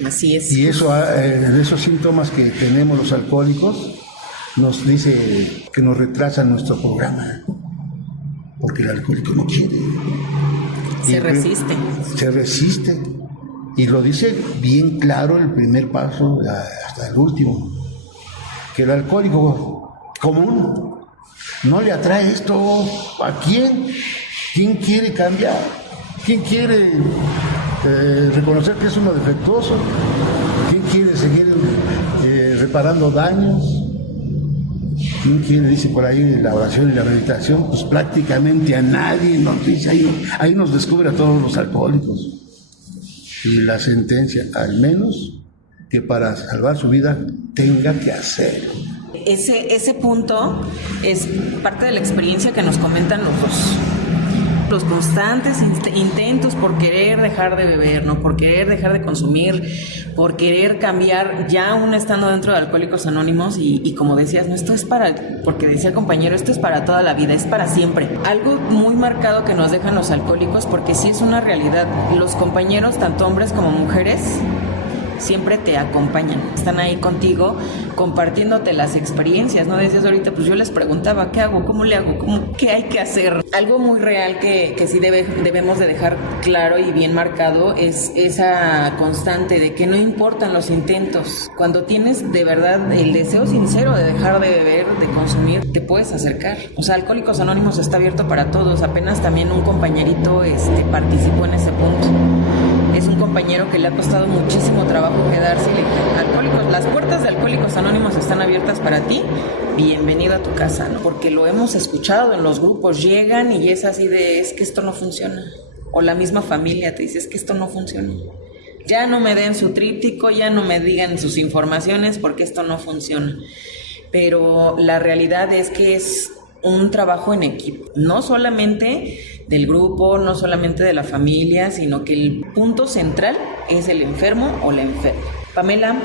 Así es. Y eso, esos síntomas que tenemos los alcohólicos nos dice que nos retrasan nuestro programa, porque el alcohólico no quiere. Se resiste. Se resiste. Y lo dice bien claro el primer paso hasta el último, que el alcohólico común no le atrae esto. ¿A quién? ¿Quién quiere cambiar? ¿Quién quiere reconocer que es uno defectuoso? ¿Quién quiere seguir reparando daños? ¿Quién quiere, dice por ahí, la oración y la meditación? Pues prácticamente a nadie nos dice. Ahí nos descubre a todos los alcohólicos. Y la sentencia, al menos, que para salvar su vida tenga que hacerlo. Ese punto es parte de la experiencia que nos comentan los constantes intentos por querer dejar de beber, ¿no? Por querer dejar de consumir, por querer cambiar, ya aún estando dentro de Alcohólicos Anónimos, y como decías, no, esto es porque decía el compañero, esto es para toda la vida, es para siempre. Algo muy marcado que nos dejan los alcohólicos, porque sí es una realidad, los compañeros, tanto hombres como mujeres, siempre te acompañan, están ahí contigo compartiéndote las experiencias, ¿no? Decías ahorita, pues yo les preguntaba, ¿qué hago? ¿Cómo le hago? ¿Qué hay que hacer? Algo muy real que sí debemos de dejar claro y bien marcado es esa constante de que no importan los intentos. Cuando tienes de verdad el deseo sincero de dejar de beber, de consumir, te puedes acercar. O sea, Alcohólicos Anónimos está abierto para todos. Apenas también un compañerito participó en ese punto. Es un compañero que le ha costado muchísimo trabajo quedarse y le dije, las puertas de Alcohólicos Anónimos están abiertas para ti, bienvenido a tu casa, ¿no? Porque lo hemos escuchado en los grupos, llegan y es así de, es que esto no funciona, o la misma familia te dice, es que esto no funciona, ya no me den su tríptico, ya no me digan sus informaciones porque esto no funciona. Pero la realidad es que es un trabajo en equipo, no solamente del grupo, no solamente de la familia, sino que el punto central es el enfermo o la enferma. Pamela,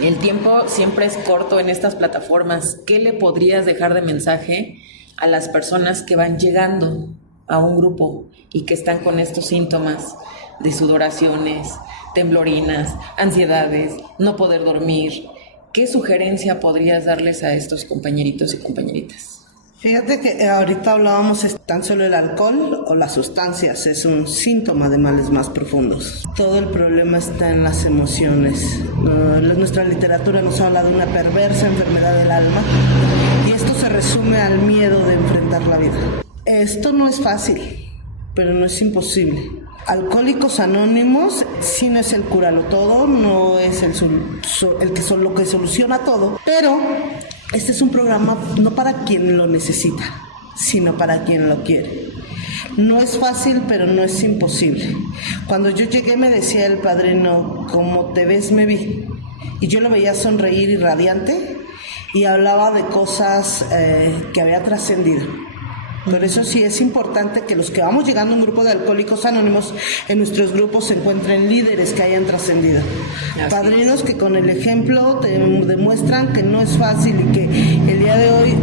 el tiempo siempre es corto en estas plataformas. ¿Qué le podrías dejar de mensaje a las personas que van llegando a un grupo y que están con estos síntomas de sudoraciones, temblorinas, ansiedades, no poder dormir? ¿Qué sugerencia podrías darles a estos compañeritos y compañeritas? Fíjate que ahorita hablábamos tan solo el alcohol o las sustancias, es un síntoma de males más profundos. Todo el problema está en las emociones. Nuestra literatura nos habla de una perversa enfermedad del alma y esto se resume al miedo de enfrentar la vida. Esto no es fácil, pero no es imposible. Alcohólicos Anónimos sí no es el curarlo todo, no es lo que soluciona todo, pero este es un programa no para quien lo necesita, sino para quien lo quiere. No es fácil, pero no es imposible. Cuando yo llegué me decía el padrino, como te ves me vi, y yo lo veía sonreír y radiante, y hablaba de cosas que había trascendido. Por eso sí es importante que los que vamos llegando a un grupo de Alcohólicos Anónimos, en nuestros grupos se encuentren líderes que hayan trascendido. Padrinos que con el ejemplo te demuestran que no es fácil y que el día de hoy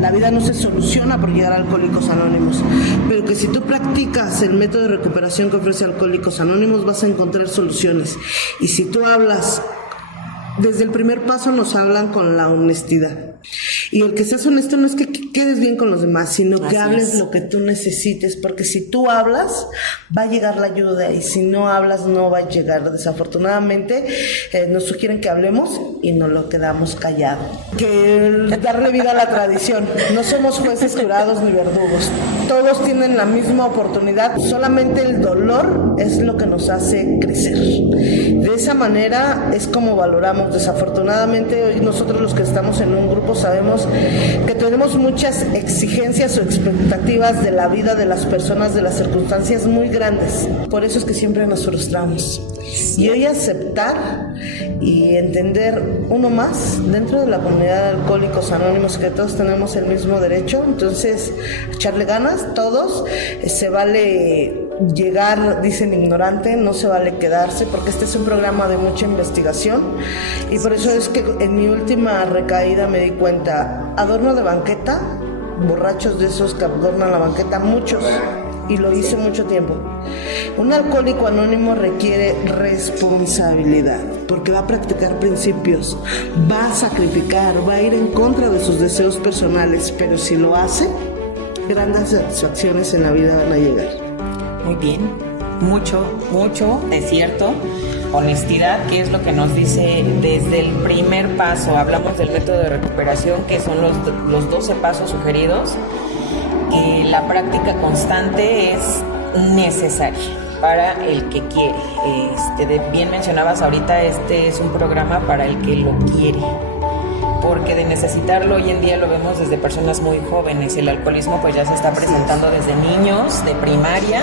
la vida no se soluciona por llegar a Alcohólicos Anónimos. Pero que si tú practicas el método de recuperación que ofrece Alcohólicos Anónimos vas a encontrar soluciones. Y si tú hablas, desde el primer paso nos hablan con la honestidad. Y el que seas honesto no es que quedes bien con los demás, sino que hables lo que tú necesites, porque si tú hablas, va a llegar la ayuda, y si no hablas, no va a llegar. Desafortunadamente, nos sugieren que hablemos y nos lo quedamos callados. Que darle vida a la tradición. No somos jueces, jurados ni verdugos. Todos tienen la misma oportunidad, solamente el dolor es lo que nos hace crecer. De esa manera es como valoramos. Desafortunadamente, hoy nosotros los que estamos en un grupo sabemos que tenemos muchas exigencias o expectativas de la vida, de las personas, de las circunstancias muy grandes. Por eso es que siempre nos frustramos. Y hoy aceptar y entender uno más dentro de la comunidad de Alcohólicos Anónimos, que todos tenemos el mismo derecho, entonces echarle ganas, todos, se vale llegar, dicen ignorante, no se vale quedarse, porque este es un programa de mucha investigación, y por eso es que en mi última recaída me di cuenta, adorno de banqueta, borrachos de esos que adornan la banqueta, muchos, y lo hice mucho tiempo. Un alcohólico anónimo requiere responsabilidad, porque va a practicar principios, va a sacrificar, va a ir en contra de sus deseos personales, pero si lo hace, grandes satisfacciones en la vida van a llegar. Muy bien, mucho de cierto. Honestidad, que es lo que nos dice desde el primer paso. Hablamos del método de recuperación, que son los 12 pasos sugeridos, que la práctica constante es necesaria para el que quiere. Bien mencionabas ahorita, este es un programa para el que lo quiere, porque de necesitarlo hoy en día lo vemos desde personas muy jóvenes. El alcoholismo pues ya se está presentando desde niños de primaria,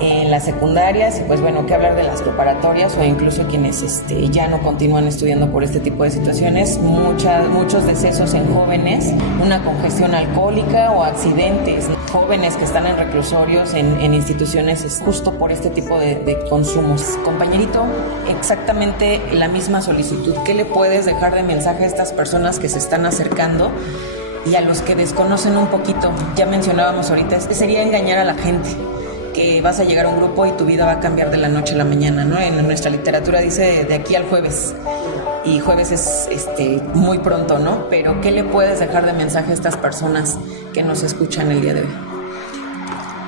en las secundarias, y pues bueno, qué hablar de las preparatorias o incluso quienes ya no continúan estudiando por este tipo de situaciones. Muchos decesos en jóvenes, una congestión alcohólica o accidentes, jóvenes que están en reclusorios, en instituciones, justo por este tipo de consumos. Compañerito, exactamente la misma solicitud. ¿Qué le puedes dejar de mensaje a estas personas que se están acercando y a los que desconocen un poquito? Ya mencionábamos ahorita, sería engañar a la gente, que vas a llegar a un grupo y tu vida va a cambiar de la noche a la mañana, ¿no? En nuestra literatura dice de aquí al jueves, y jueves es muy pronto, ¿no? Pero ¿qué le puedes dejar de mensaje a estas personas que nos escuchan el día de hoy?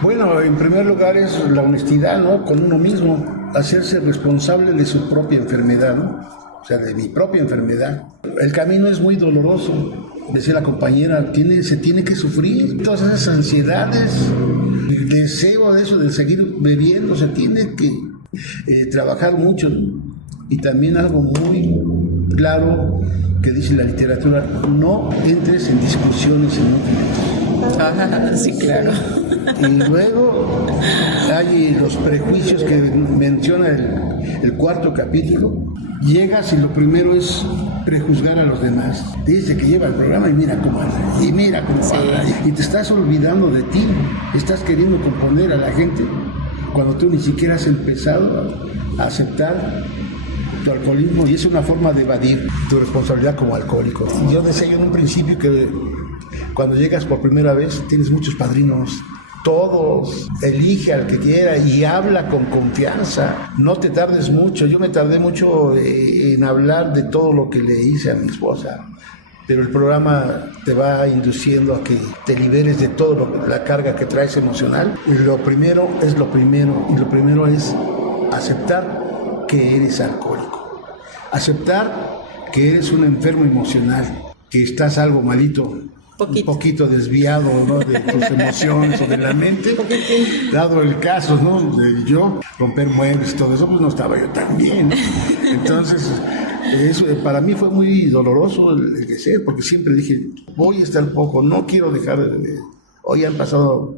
Bueno, en primer lugar es la honestidad, ¿no? Con uno mismo, hacerse responsable de su propia enfermedad, ¿no? O sea, de mi propia enfermedad. El camino es muy doloroso, decía la compañera, se tiene que sufrir todas esas ansiedades, el deseo de eso, de seguir bebiendo, se tiene que trabajar mucho. Y también algo muy claro que dice la literatura, no entres en discusiones inútiles. Sí, claro. Y luego hay los prejuicios que menciona el cuarto capítulo. Llegas y lo primero es prejuzgar a los demás. Dice que lleva el programa y mira cómo anda, y mira cómo habla, y te estás olvidando de ti, estás queriendo componer a la gente cuando tú ni siquiera has empezado a aceptar tu alcoholismo, y es una forma de evadir tu responsabilidad como alcohólico. Yo decía en un principio que cuando llegas por primera vez tienes muchos padrinos. Todos, elige al que quiera y habla con confianza, no te tardes mucho. Yo me tardé mucho en hablar de todo lo que le hice a mi esposa, pero el programa te va induciendo a que te liberes de toda la carga que traes emocional. Y lo primero es lo primero, y lo primero es aceptar que eres alcohólico, aceptar que eres un enfermo emocional, que estás algo malito, un poquito desviado, ¿no?, de tus emociones o de la mente, dado el caso, ¿no?, de yo romper muebles y todo eso, pues no estaba yo tan bien. Entonces, eso para mí fue muy doloroso el que sea, porque siempre dije, voy a estar poco, no quiero dejar de beber. Hoy han pasado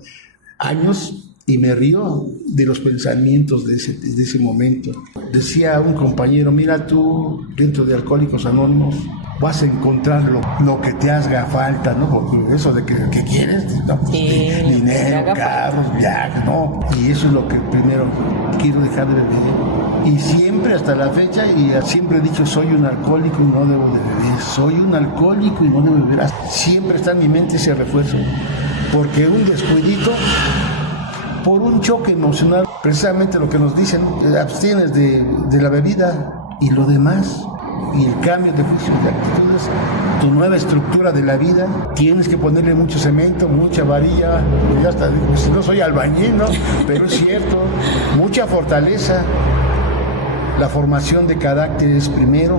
años y me río de los pensamientos de ese momento. Decía un compañero, mira tú, dentro de Alcohólicos Anónimos, vas a encontrar lo que te haga falta, ¿no? Porque eso de que quieres, ¿no? Sí, dinero, carros, viajes, ¿no? Y eso es lo que primero quiero dejar de beber. Y siempre, hasta la fecha, y siempre he dicho, soy un alcohólico y no debo de beber. Soy un alcohólico y no debo de beber. Siempre está en mi mente ese refuerzo. Porque un descuidito, por un choque emocional, precisamente lo que nos dicen, te abstienes de la bebida y lo demás. Y el cambio de juicio, de actitudes, tu nueva estructura de la vida, tienes que ponerle mucho cemento, mucha varilla, ya hasta, pues, no soy albañil, ¿no? Pero es cierto, mucha fortaleza. La formación de carácter es primero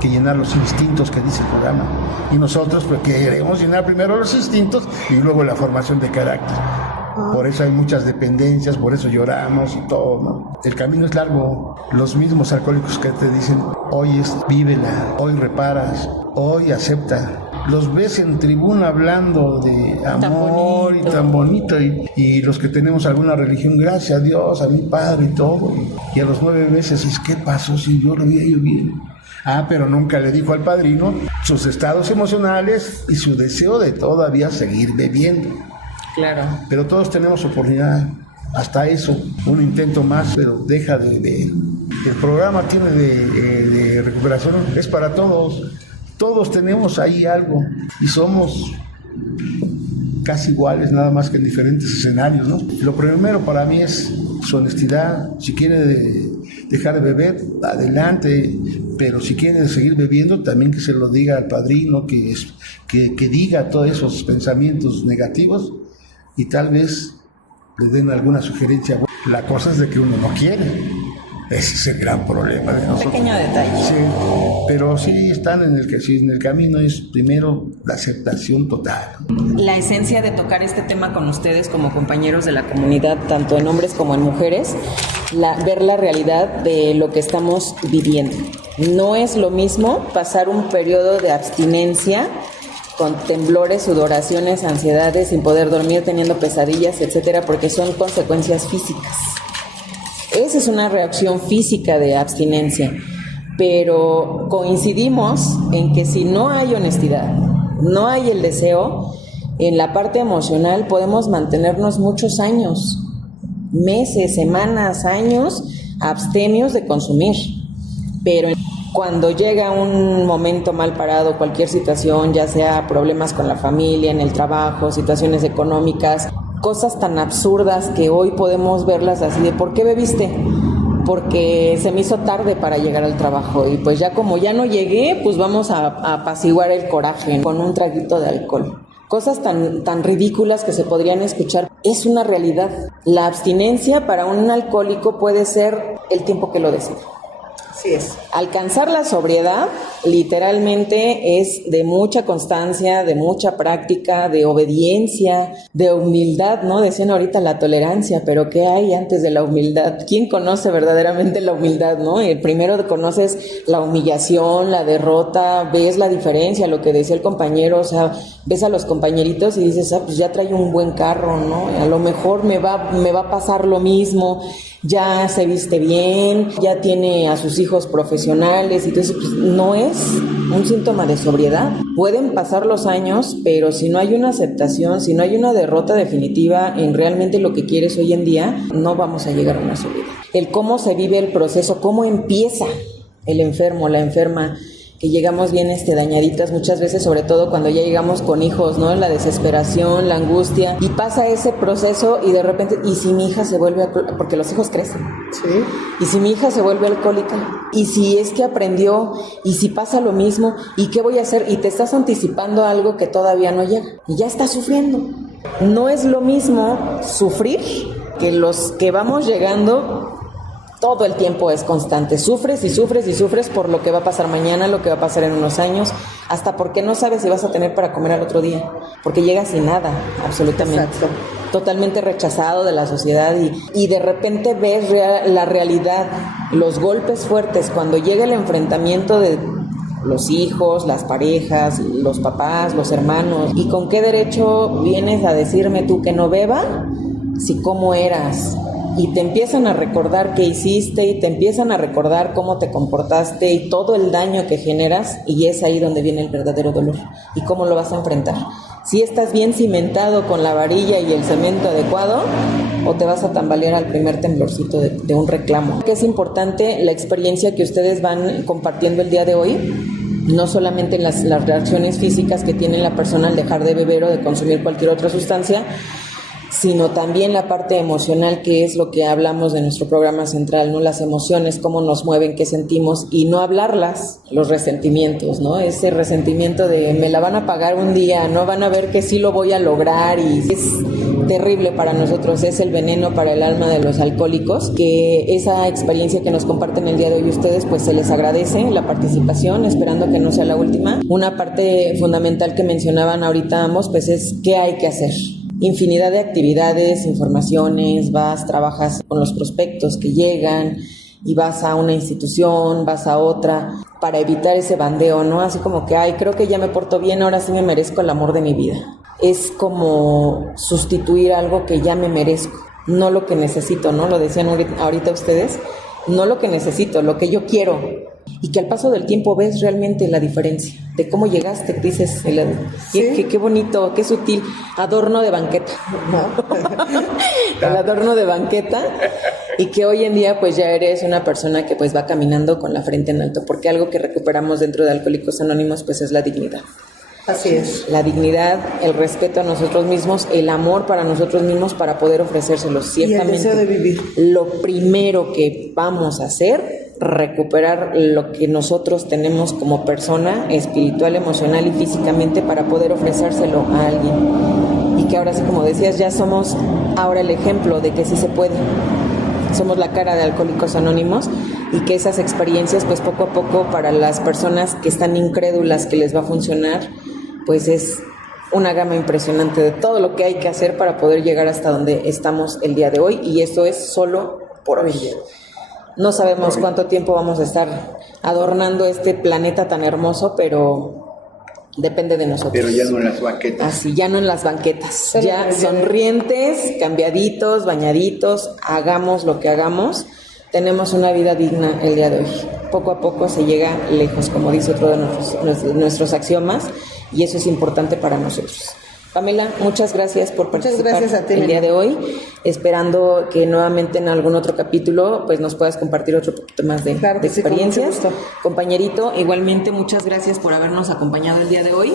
que llenar los instintos que dice el programa. Y nosotros pues queremos llenar primero los instintos y luego la formación de carácter. Por eso hay muchas dependencias, por eso lloramos y todo, ¿no? El camino es largo. Los mismos alcohólicos que te dicen, hoy vívela, hoy reparas, hoy acepta. Los ves en tribuna hablando de amor y tan bonito. Y los que tenemos alguna religión, gracias a Dios, a mi padre y todo. Y a los 9 meses, ¿qué pasó si yo lo veía yo bien? Pero nunca le dijo al padrino sus estados emocionales y su deseo de todavía seguir bebiendo. Claro. Pero todos tenemos oportunidad, hasta eso, un intento más, pero deja de beber. El programa tiene de recuperación, es para todos. Todos tenemos ahí algo y somos casi iguales, nada más que en diferentes escenarios, ¿no? Lo primero para mí es su honestidad. Si quiere dejar de beber, adelante, pero si quiere seguir bebiendo, también que se lo diga al padrino, que diga todos esos pensamientos negativos y tal vez le den alguna sugerencia. La cosa es de que uno no quiere. Ese es el gran problema de nosotros. Pequeño detalle. Sí, pero sí están en el camino es primero la aceptación total. La esencia de tocar este tema con ustedes como compañeros de la comunidad, tanto en hombres como en mujeres, ver la realidad de lo que estamos viviendo. No es lo mismo pasar un periodo de abstinencia con temblores, sudoraciones, ansiedades, sin poder dormir, teniendo pesadillas, etcétera, porque son consecuencias físicas. Esa es una reacción física de abstinencia, pero coincidimos en que si no hay honestidad, no hay el deseo, en la parte emocional podemos mantenernos muchos años, meses, semanas, años, abstemios de consumir, pero cuando llega un momento mal parado, cualquier situación, ya sea problemas con la familia, en el trabajo, situaciones económicas, cosas tan absurdas que hoy podemos verlas así de ¿por qué bebiste? Porque se me hizo tarde para llegar al trabajo y pues ya como ya no llegué, pues vamos a apaciguar el coraje con un traguito de alcohol. Cosas tan ridículas que se podrían escuchar. Es una realidad. La abstinencia para un alcohólico puede ser el tiempo que lo desee. Así es. Alcanzar la sobriedad literalmente es de mucha constancia, de mucha práctica, de obediencia, de humildad, ¿no? Decían ahorita la tolerancia, pero ¿qué hay antes de la humildad? ¿Quién conoce verdaderamente la humildad, no? Primero conoces la humillación, la derrota, ves la diferencia, lo que decía el compañero, o sea, ves a los compañeritos y dices, pues ya trae un buen carro, ¿no? A lo mejor me va a pasar lo mismo. Ya se viste bien, ya tiene a sus hijos profesionales, entonces pues, no es un síntoma de sobriedad. Pueden pasar los años, pero si no hay una aceptación, si no hay una derrota definitiva en realmente lo que quieres hoy en día, no vamos a llegar a una sobriedad. El cómo se vive el proceso, cómo empieza el enfermo, la enferma, que llegamos bien dañaditas muchas veces, sobre todo cuando ya llegamos con hijos, ¿no? La desesperación, la angustia, y pasa ese proceso y de repente, ¿y si mi hija se vuelve porque los hijos crecen? Sí. ¿Y si mi hija se vuelve alcohólica? ¿Y si es que aprendió? ¿Y si pasa lo mismo? ¿Y qué voy a hacer? Y te estás anticipando algo que todavía no llega y ya estás sufriendo. No es lo mismo sufrir que los que vamos llegando. Todo el tiempo es constante, sufres y sufres y sufres por lo que va a pasar mañana, lo que va a pasar en unos años, hasta porque no sabes si vas a tener para comer al otro día, porque llegas sin nada, absolutamente. Exacto. Totalmente rechazado de la sociedad y de repente ves la realidad, los golpes fuertes, cuando llega el enfrentamiento de los hijos, las parejas, los papás, los hermanos, ¿y con qué derecho vienes a decirme tú que no beba? si cómo eras, y te empiezan a recordar qué hiciste y te empiezan a recordar cómo te comportaste y todo el daño que generas, y es ahí donde viene el verdadero dolor y cómo lo vas a enfrentar. Si estás bien cimentado con la varilla y el cemento adecuado, o te vas a tambalear al primer temblorcito de un reclamo. Que es importante la experiencia que ustedes van compartiendo el día de hoy, no solamente en las reacciones físicas que tiene la persona al dejar de beber o de consumir cualquier otra sustancia, sino también la parte emocional, que es lo que hablamos de nuestro programa central, ¿no? Las emociones, cómo nos mueven, qué sentimos, y no hablarlas, los resentimientos, ¿no? Ese resentimiento de me la van a pagar un día, no van a ver que sí lo voy a lograr, y es terrible para nosotros, es el veneno para el alma de los alcohólicos. Que esa experiencia que nos comparten el día de hoy ustedes, pues se les agradece la participación, esperando que no sea la última. Una parte fundamental que mencionaban ahorita ambos, pues es qué hay que hacer. Infinidad de actividades, informaciones, trabajas con los prospectos que llegan y vas a una institución, vas a otra, para evitar ese bandeo, ¿no? Así como que, creo que ya me porto bien, ahora sí me merezco el amor de mi vida. Es como sustituir algo que ya me merezco, no lo que necesito, ¿no? Lo decían ahorita ustedes, no lo que necesito, lo que yo quiero. Y que al paso del tiempo ves realmente la diferencia de cómo llegaste, dices, qué bonito, qué sutil, adorno de banqueta, el adorno de banqueta, y que hoy en día pues ya eres una persona que pues va caminando con la frente en alto, porque algo que recuperamos dentro de Alcohólicos Anónimos pues es la dignidad. Así es. La dignidad, el respeto a nosotros mismos, el amor para nosotros mismos para poder ofrecérselos. Ciertamente, y el deseo de vivir. Lo primero que vamos a hacer, recuperar lo que nosotros tenemos como persona, espiritual, emocional y físicamente, para poder ofrecérselo a alguien. Y que ahora sí, como decías, ya somos ahora el ejemplo de que sí se puede. Somos la cara de Alcohólicos Anónimos, y que esas experiencias, pues poco a poco, para las personas que están incrédulas que les va a funcionar, pues es una gama impresionante de todo lo que hay que hacer para poder llegar hasta donde estamos el día de hoy, y eso es solo por hoy. No sabemos cuánto tiempo vamos a estar adornando este planeta tan hermoso, pero depende de nosotros. Pero ya no en las banquetas. Así, ya no en las banquetas. Ya sonrientes, cambiaditos, bañaditos, hagamos lo que hagamos. Tenemos una vida digna el día de hoy. Poco a poco se llega lejos, como dice otro de nuestros axiomas, y eso es importante para nosotros. Pamela, muchas gracias por participar el día de hoy, esperando que nuevamente en algún otro capítulo pues nos puedas compartir otro poquito más de experiencias. Sí, compañerito, igualmente muchas gracias por habernos acompañado el día de hoy,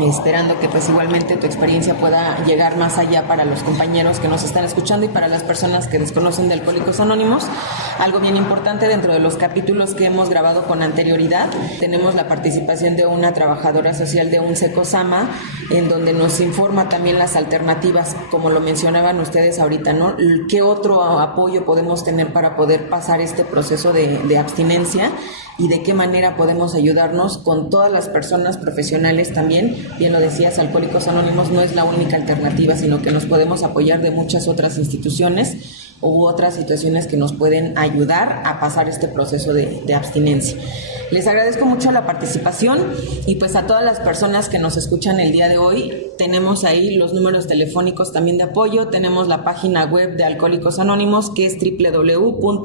esperando que pues igualmente tu experiencia pueda llegar más allá para los compañeros que nos están escuchando y para las personas que desconocen de Alcohólicos Anónimos. Algo bien importante, dentro de los capítulos que hemos grabado con anterioridad, tenemos la participación de una trabajadora social de un Secosama, en donde nos informa también las alternativas, como lo mencionaban ustedes ahorita, ¿no? ¿Qué otro apoyo podemos tener para poder pasar este proceso de abstinencia? Y de qué manera podemos ayudarnos con todas las personas profesionales también. Bien lo decías, Alcohólicos Anónimos no es la única alternativa, sino que nos podemos apoyar de muchas otras instituciones u otras situaciones que nos pueden ayudar a pasar este proceso de abstinencia. Les agradezco mucho la participación, y pues a todas las personas que nos escuchan el día de hoy, tenemos ahí los números telefónicos también de apoyo, tenemos la página web de Alcohólicos Anónimos, que es www.aa.org.mx,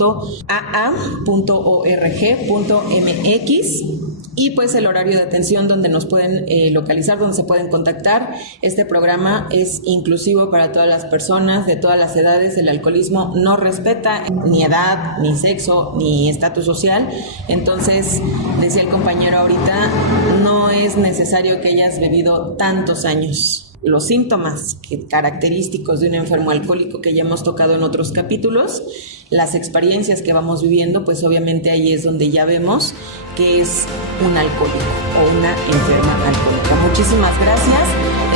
y pues el horario de atención donde nos pueden localizar, donde se pueden contactar. Este programa es inclusivo para todas las personas de todas las edades. El alcoholismo no respeta ni edad, ni sexo, ni estatus social. Entonces, decía el compañero ahorita, no es necesario que hayas bebido tantos años. Los síntomas característicos de un enfermo alcohólico, que ya hemos tocado en otros capítulos, las experiencias que vamos viviendo, pues obviamente ahí es donde ya vemos que es un alcohólico o una enferma alcohólica. Muchísimas gracias,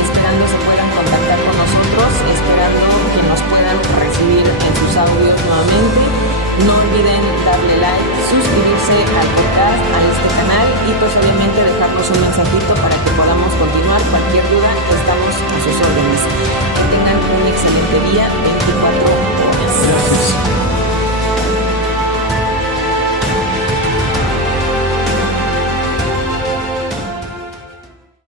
esperando se puedan contactar con nosotros, esperando que nos puedan recibir en sus audios nuevamente. No olviden darle like, suscribirse al podcast, a este canal, y pues obviamente dejarnos un mensajito para que podamos continuar. Cualquier duda, estamos a sus órdenes. Que tengan un excelente día, 24 horas. Gracias.